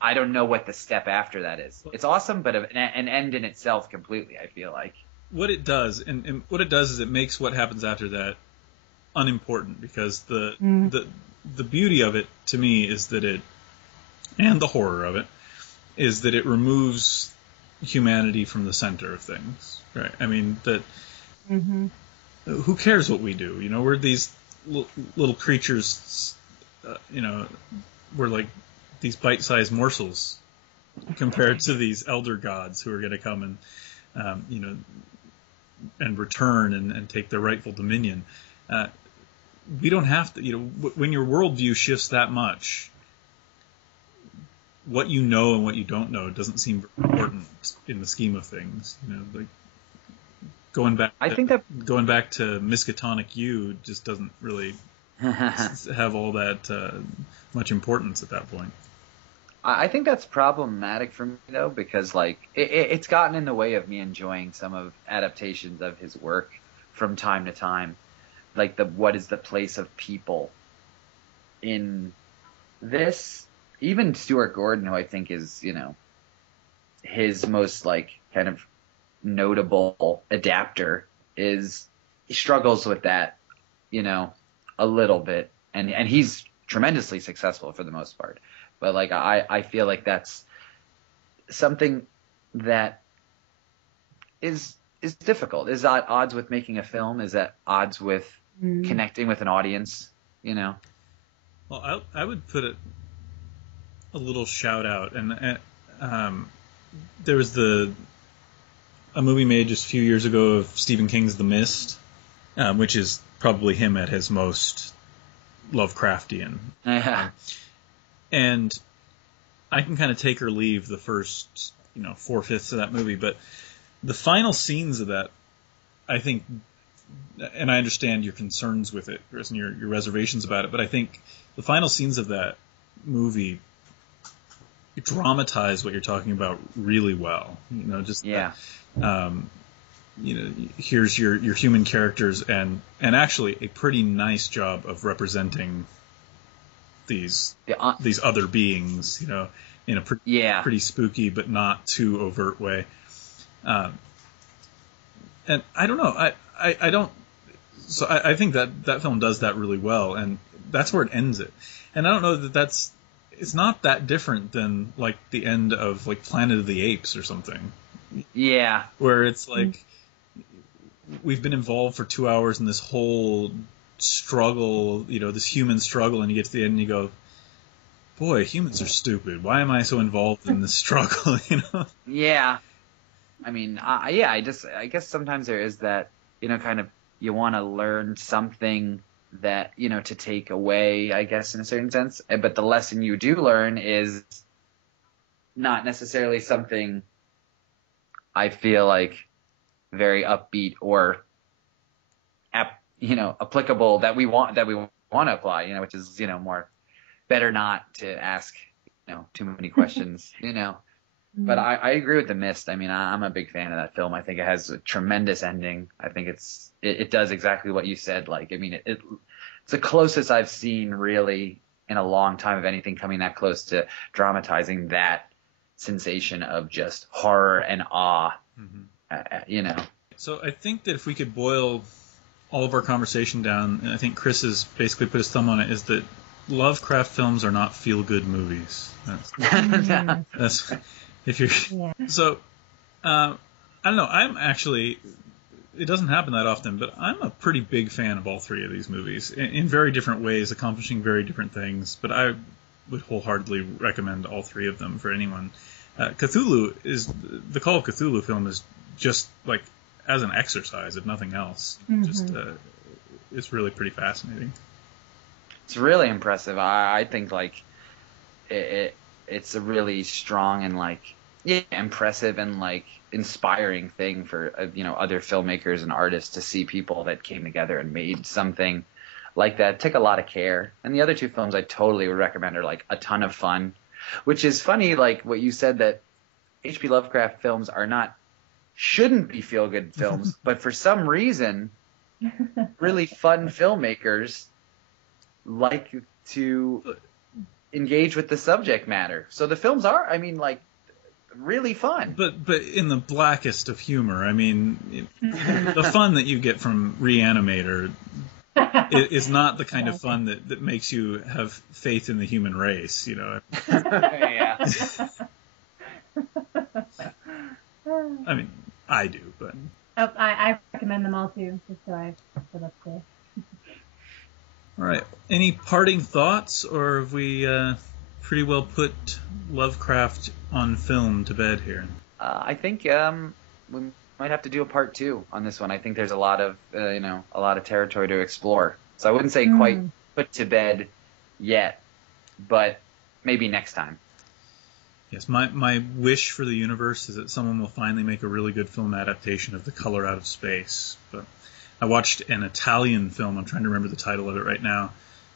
I don't know what the step after that is. It's awesome, but an end in itself completely, I feel like. What it does, and what it does is it makes what happens after that unimportant, because the beauty of it to me is that it, and the horror of it, is that it removes humanity from the center of things, right? I mean, that who cares what we do? You know, we're these little creatures, you know, we're like these bite-sized morsels compared to these elder gods who are going to come and, you know, and return and take their rightful dominion. We don't have to, you know, when your worldview shifts that much, what you know and what you don't know doesn't seem important in the scheme of things. You know, like going back to Miskatonic You just doesn't really have all that much importance at that point. I think that's problematic for me, though, because like it's gotten in the way of me enjoying some of adaptations of his work from time to time. Like what is the place of people in this? Even Stuart Gordon, who I think is, you know, his most like kind of notable adapter, he struggles with that, you know, a little bit, and he's tremendously successful for the most part. But like I feel like that's something that is difficult. Is at odds with making a film. Is at odds with connecting with an audience. You know. Well, I would put it a little shout out, and there was a movie made just a few years ago of Stephen King's The Mist, which is probably him at his most Lovecraftian. And I can kind of take or leave the first, you know, 4/5 of that movie, but the final scenes of that, I think, and I understand your concerns with it, Chris, and your reservations about it, but I think the final scenes of that movie dramatize what you're talking about really well. You know, just you know, here's your human characters and actually a pretty nice job of representing these other beings, you know, in a pretty spooky but not too overt way. And I don't know, I don't. So I think that film does that really well, and that's where it ends it. And I don't know that it's not that different than like the end of like Planet of the Apes or something. Yeah. Where it's like we've been involved for 2 hours in this whole struggle, you know, this human struggle, and you get to the end and you go, boy, humans are stupid. Why am I so involved in this struggle? You know? Yeah. I mean, I guess sometimes there is that, you know, kind of you want to learn something that, you know, to take away, I guess, in a certain sense. But the lesson you do learn is not necessarily something I feel like very upbeat or, you know, applicable that we want to apply, you know, which is, you know, more better not to ask, you know, too many questions, you know. But I agree with The Mist. I mean, I'm a big fan of that film. I think it has a tremendous ending. I think it does exactly what you said. Like, I mean, it's the closest I've seen really in a long time of anything coming that close to dramatizing that sensation of just horror and awe, you know. So I think that if we could boil all of our conversation down, and I think Chris has basically put his thumb on it, is that Lovecraft films are not feel-good movies. That's if you're so. I don't know. I'm actually. It doesn't happen that often, but I'm a pretty big fan of all three of these movies in very different ways, accomplishing very different things. But I would wholeheartedly recommend all three of them for anyone. Cthulhu is the Call of Cthulhu film is just like as an exercise, if nothing else. Just it's really pretty fascinating. It's really impressive. I think like it's a really strong and like impressive and like inspiring thing for you know, other filmmakers and artists to see people that came together and made something like that. It took a lot of care. And the other two films I totally would recommend are like a ton of fun, which is funny, like what you said, that H.P. Lovecraft films shouldn't be feel-good films, but for some reason, really fun filmmakers like to engage with the subject matter. So the films are, I mean, like, really fun. But in the blackest of humor. I mean, the fun that you get from Reanimator is not the kind of fun that makes you have faith in the human race, you know. Yeah. I mean, I do, but... I recommend them all too, just so I put up there. All right. Any parting thoughts, or have we pretty well put Lovecraft on film to bed here? I think we might have to do a part 2 on this one. I think there's a lot of a lot of territory to explore. So I wouldn't say quite put to bed yet, but maybe next time. Yes, my wish for the universe is that someone will finally make a really good film adaptation of The Color Out of Space. But I watched an Italian film, I'm trying to remember the title of it right now,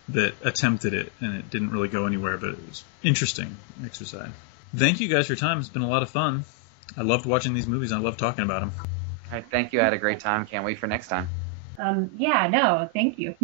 that attempted it, and it didn't really go anywhere, but it was interesting exercise. Thank you guys for your time. It's been a lot of fun. I loved watching these movies, and I love talking about them. All right, thank you. I had a great time. Can't wait for next time. Yeah, no, thank you.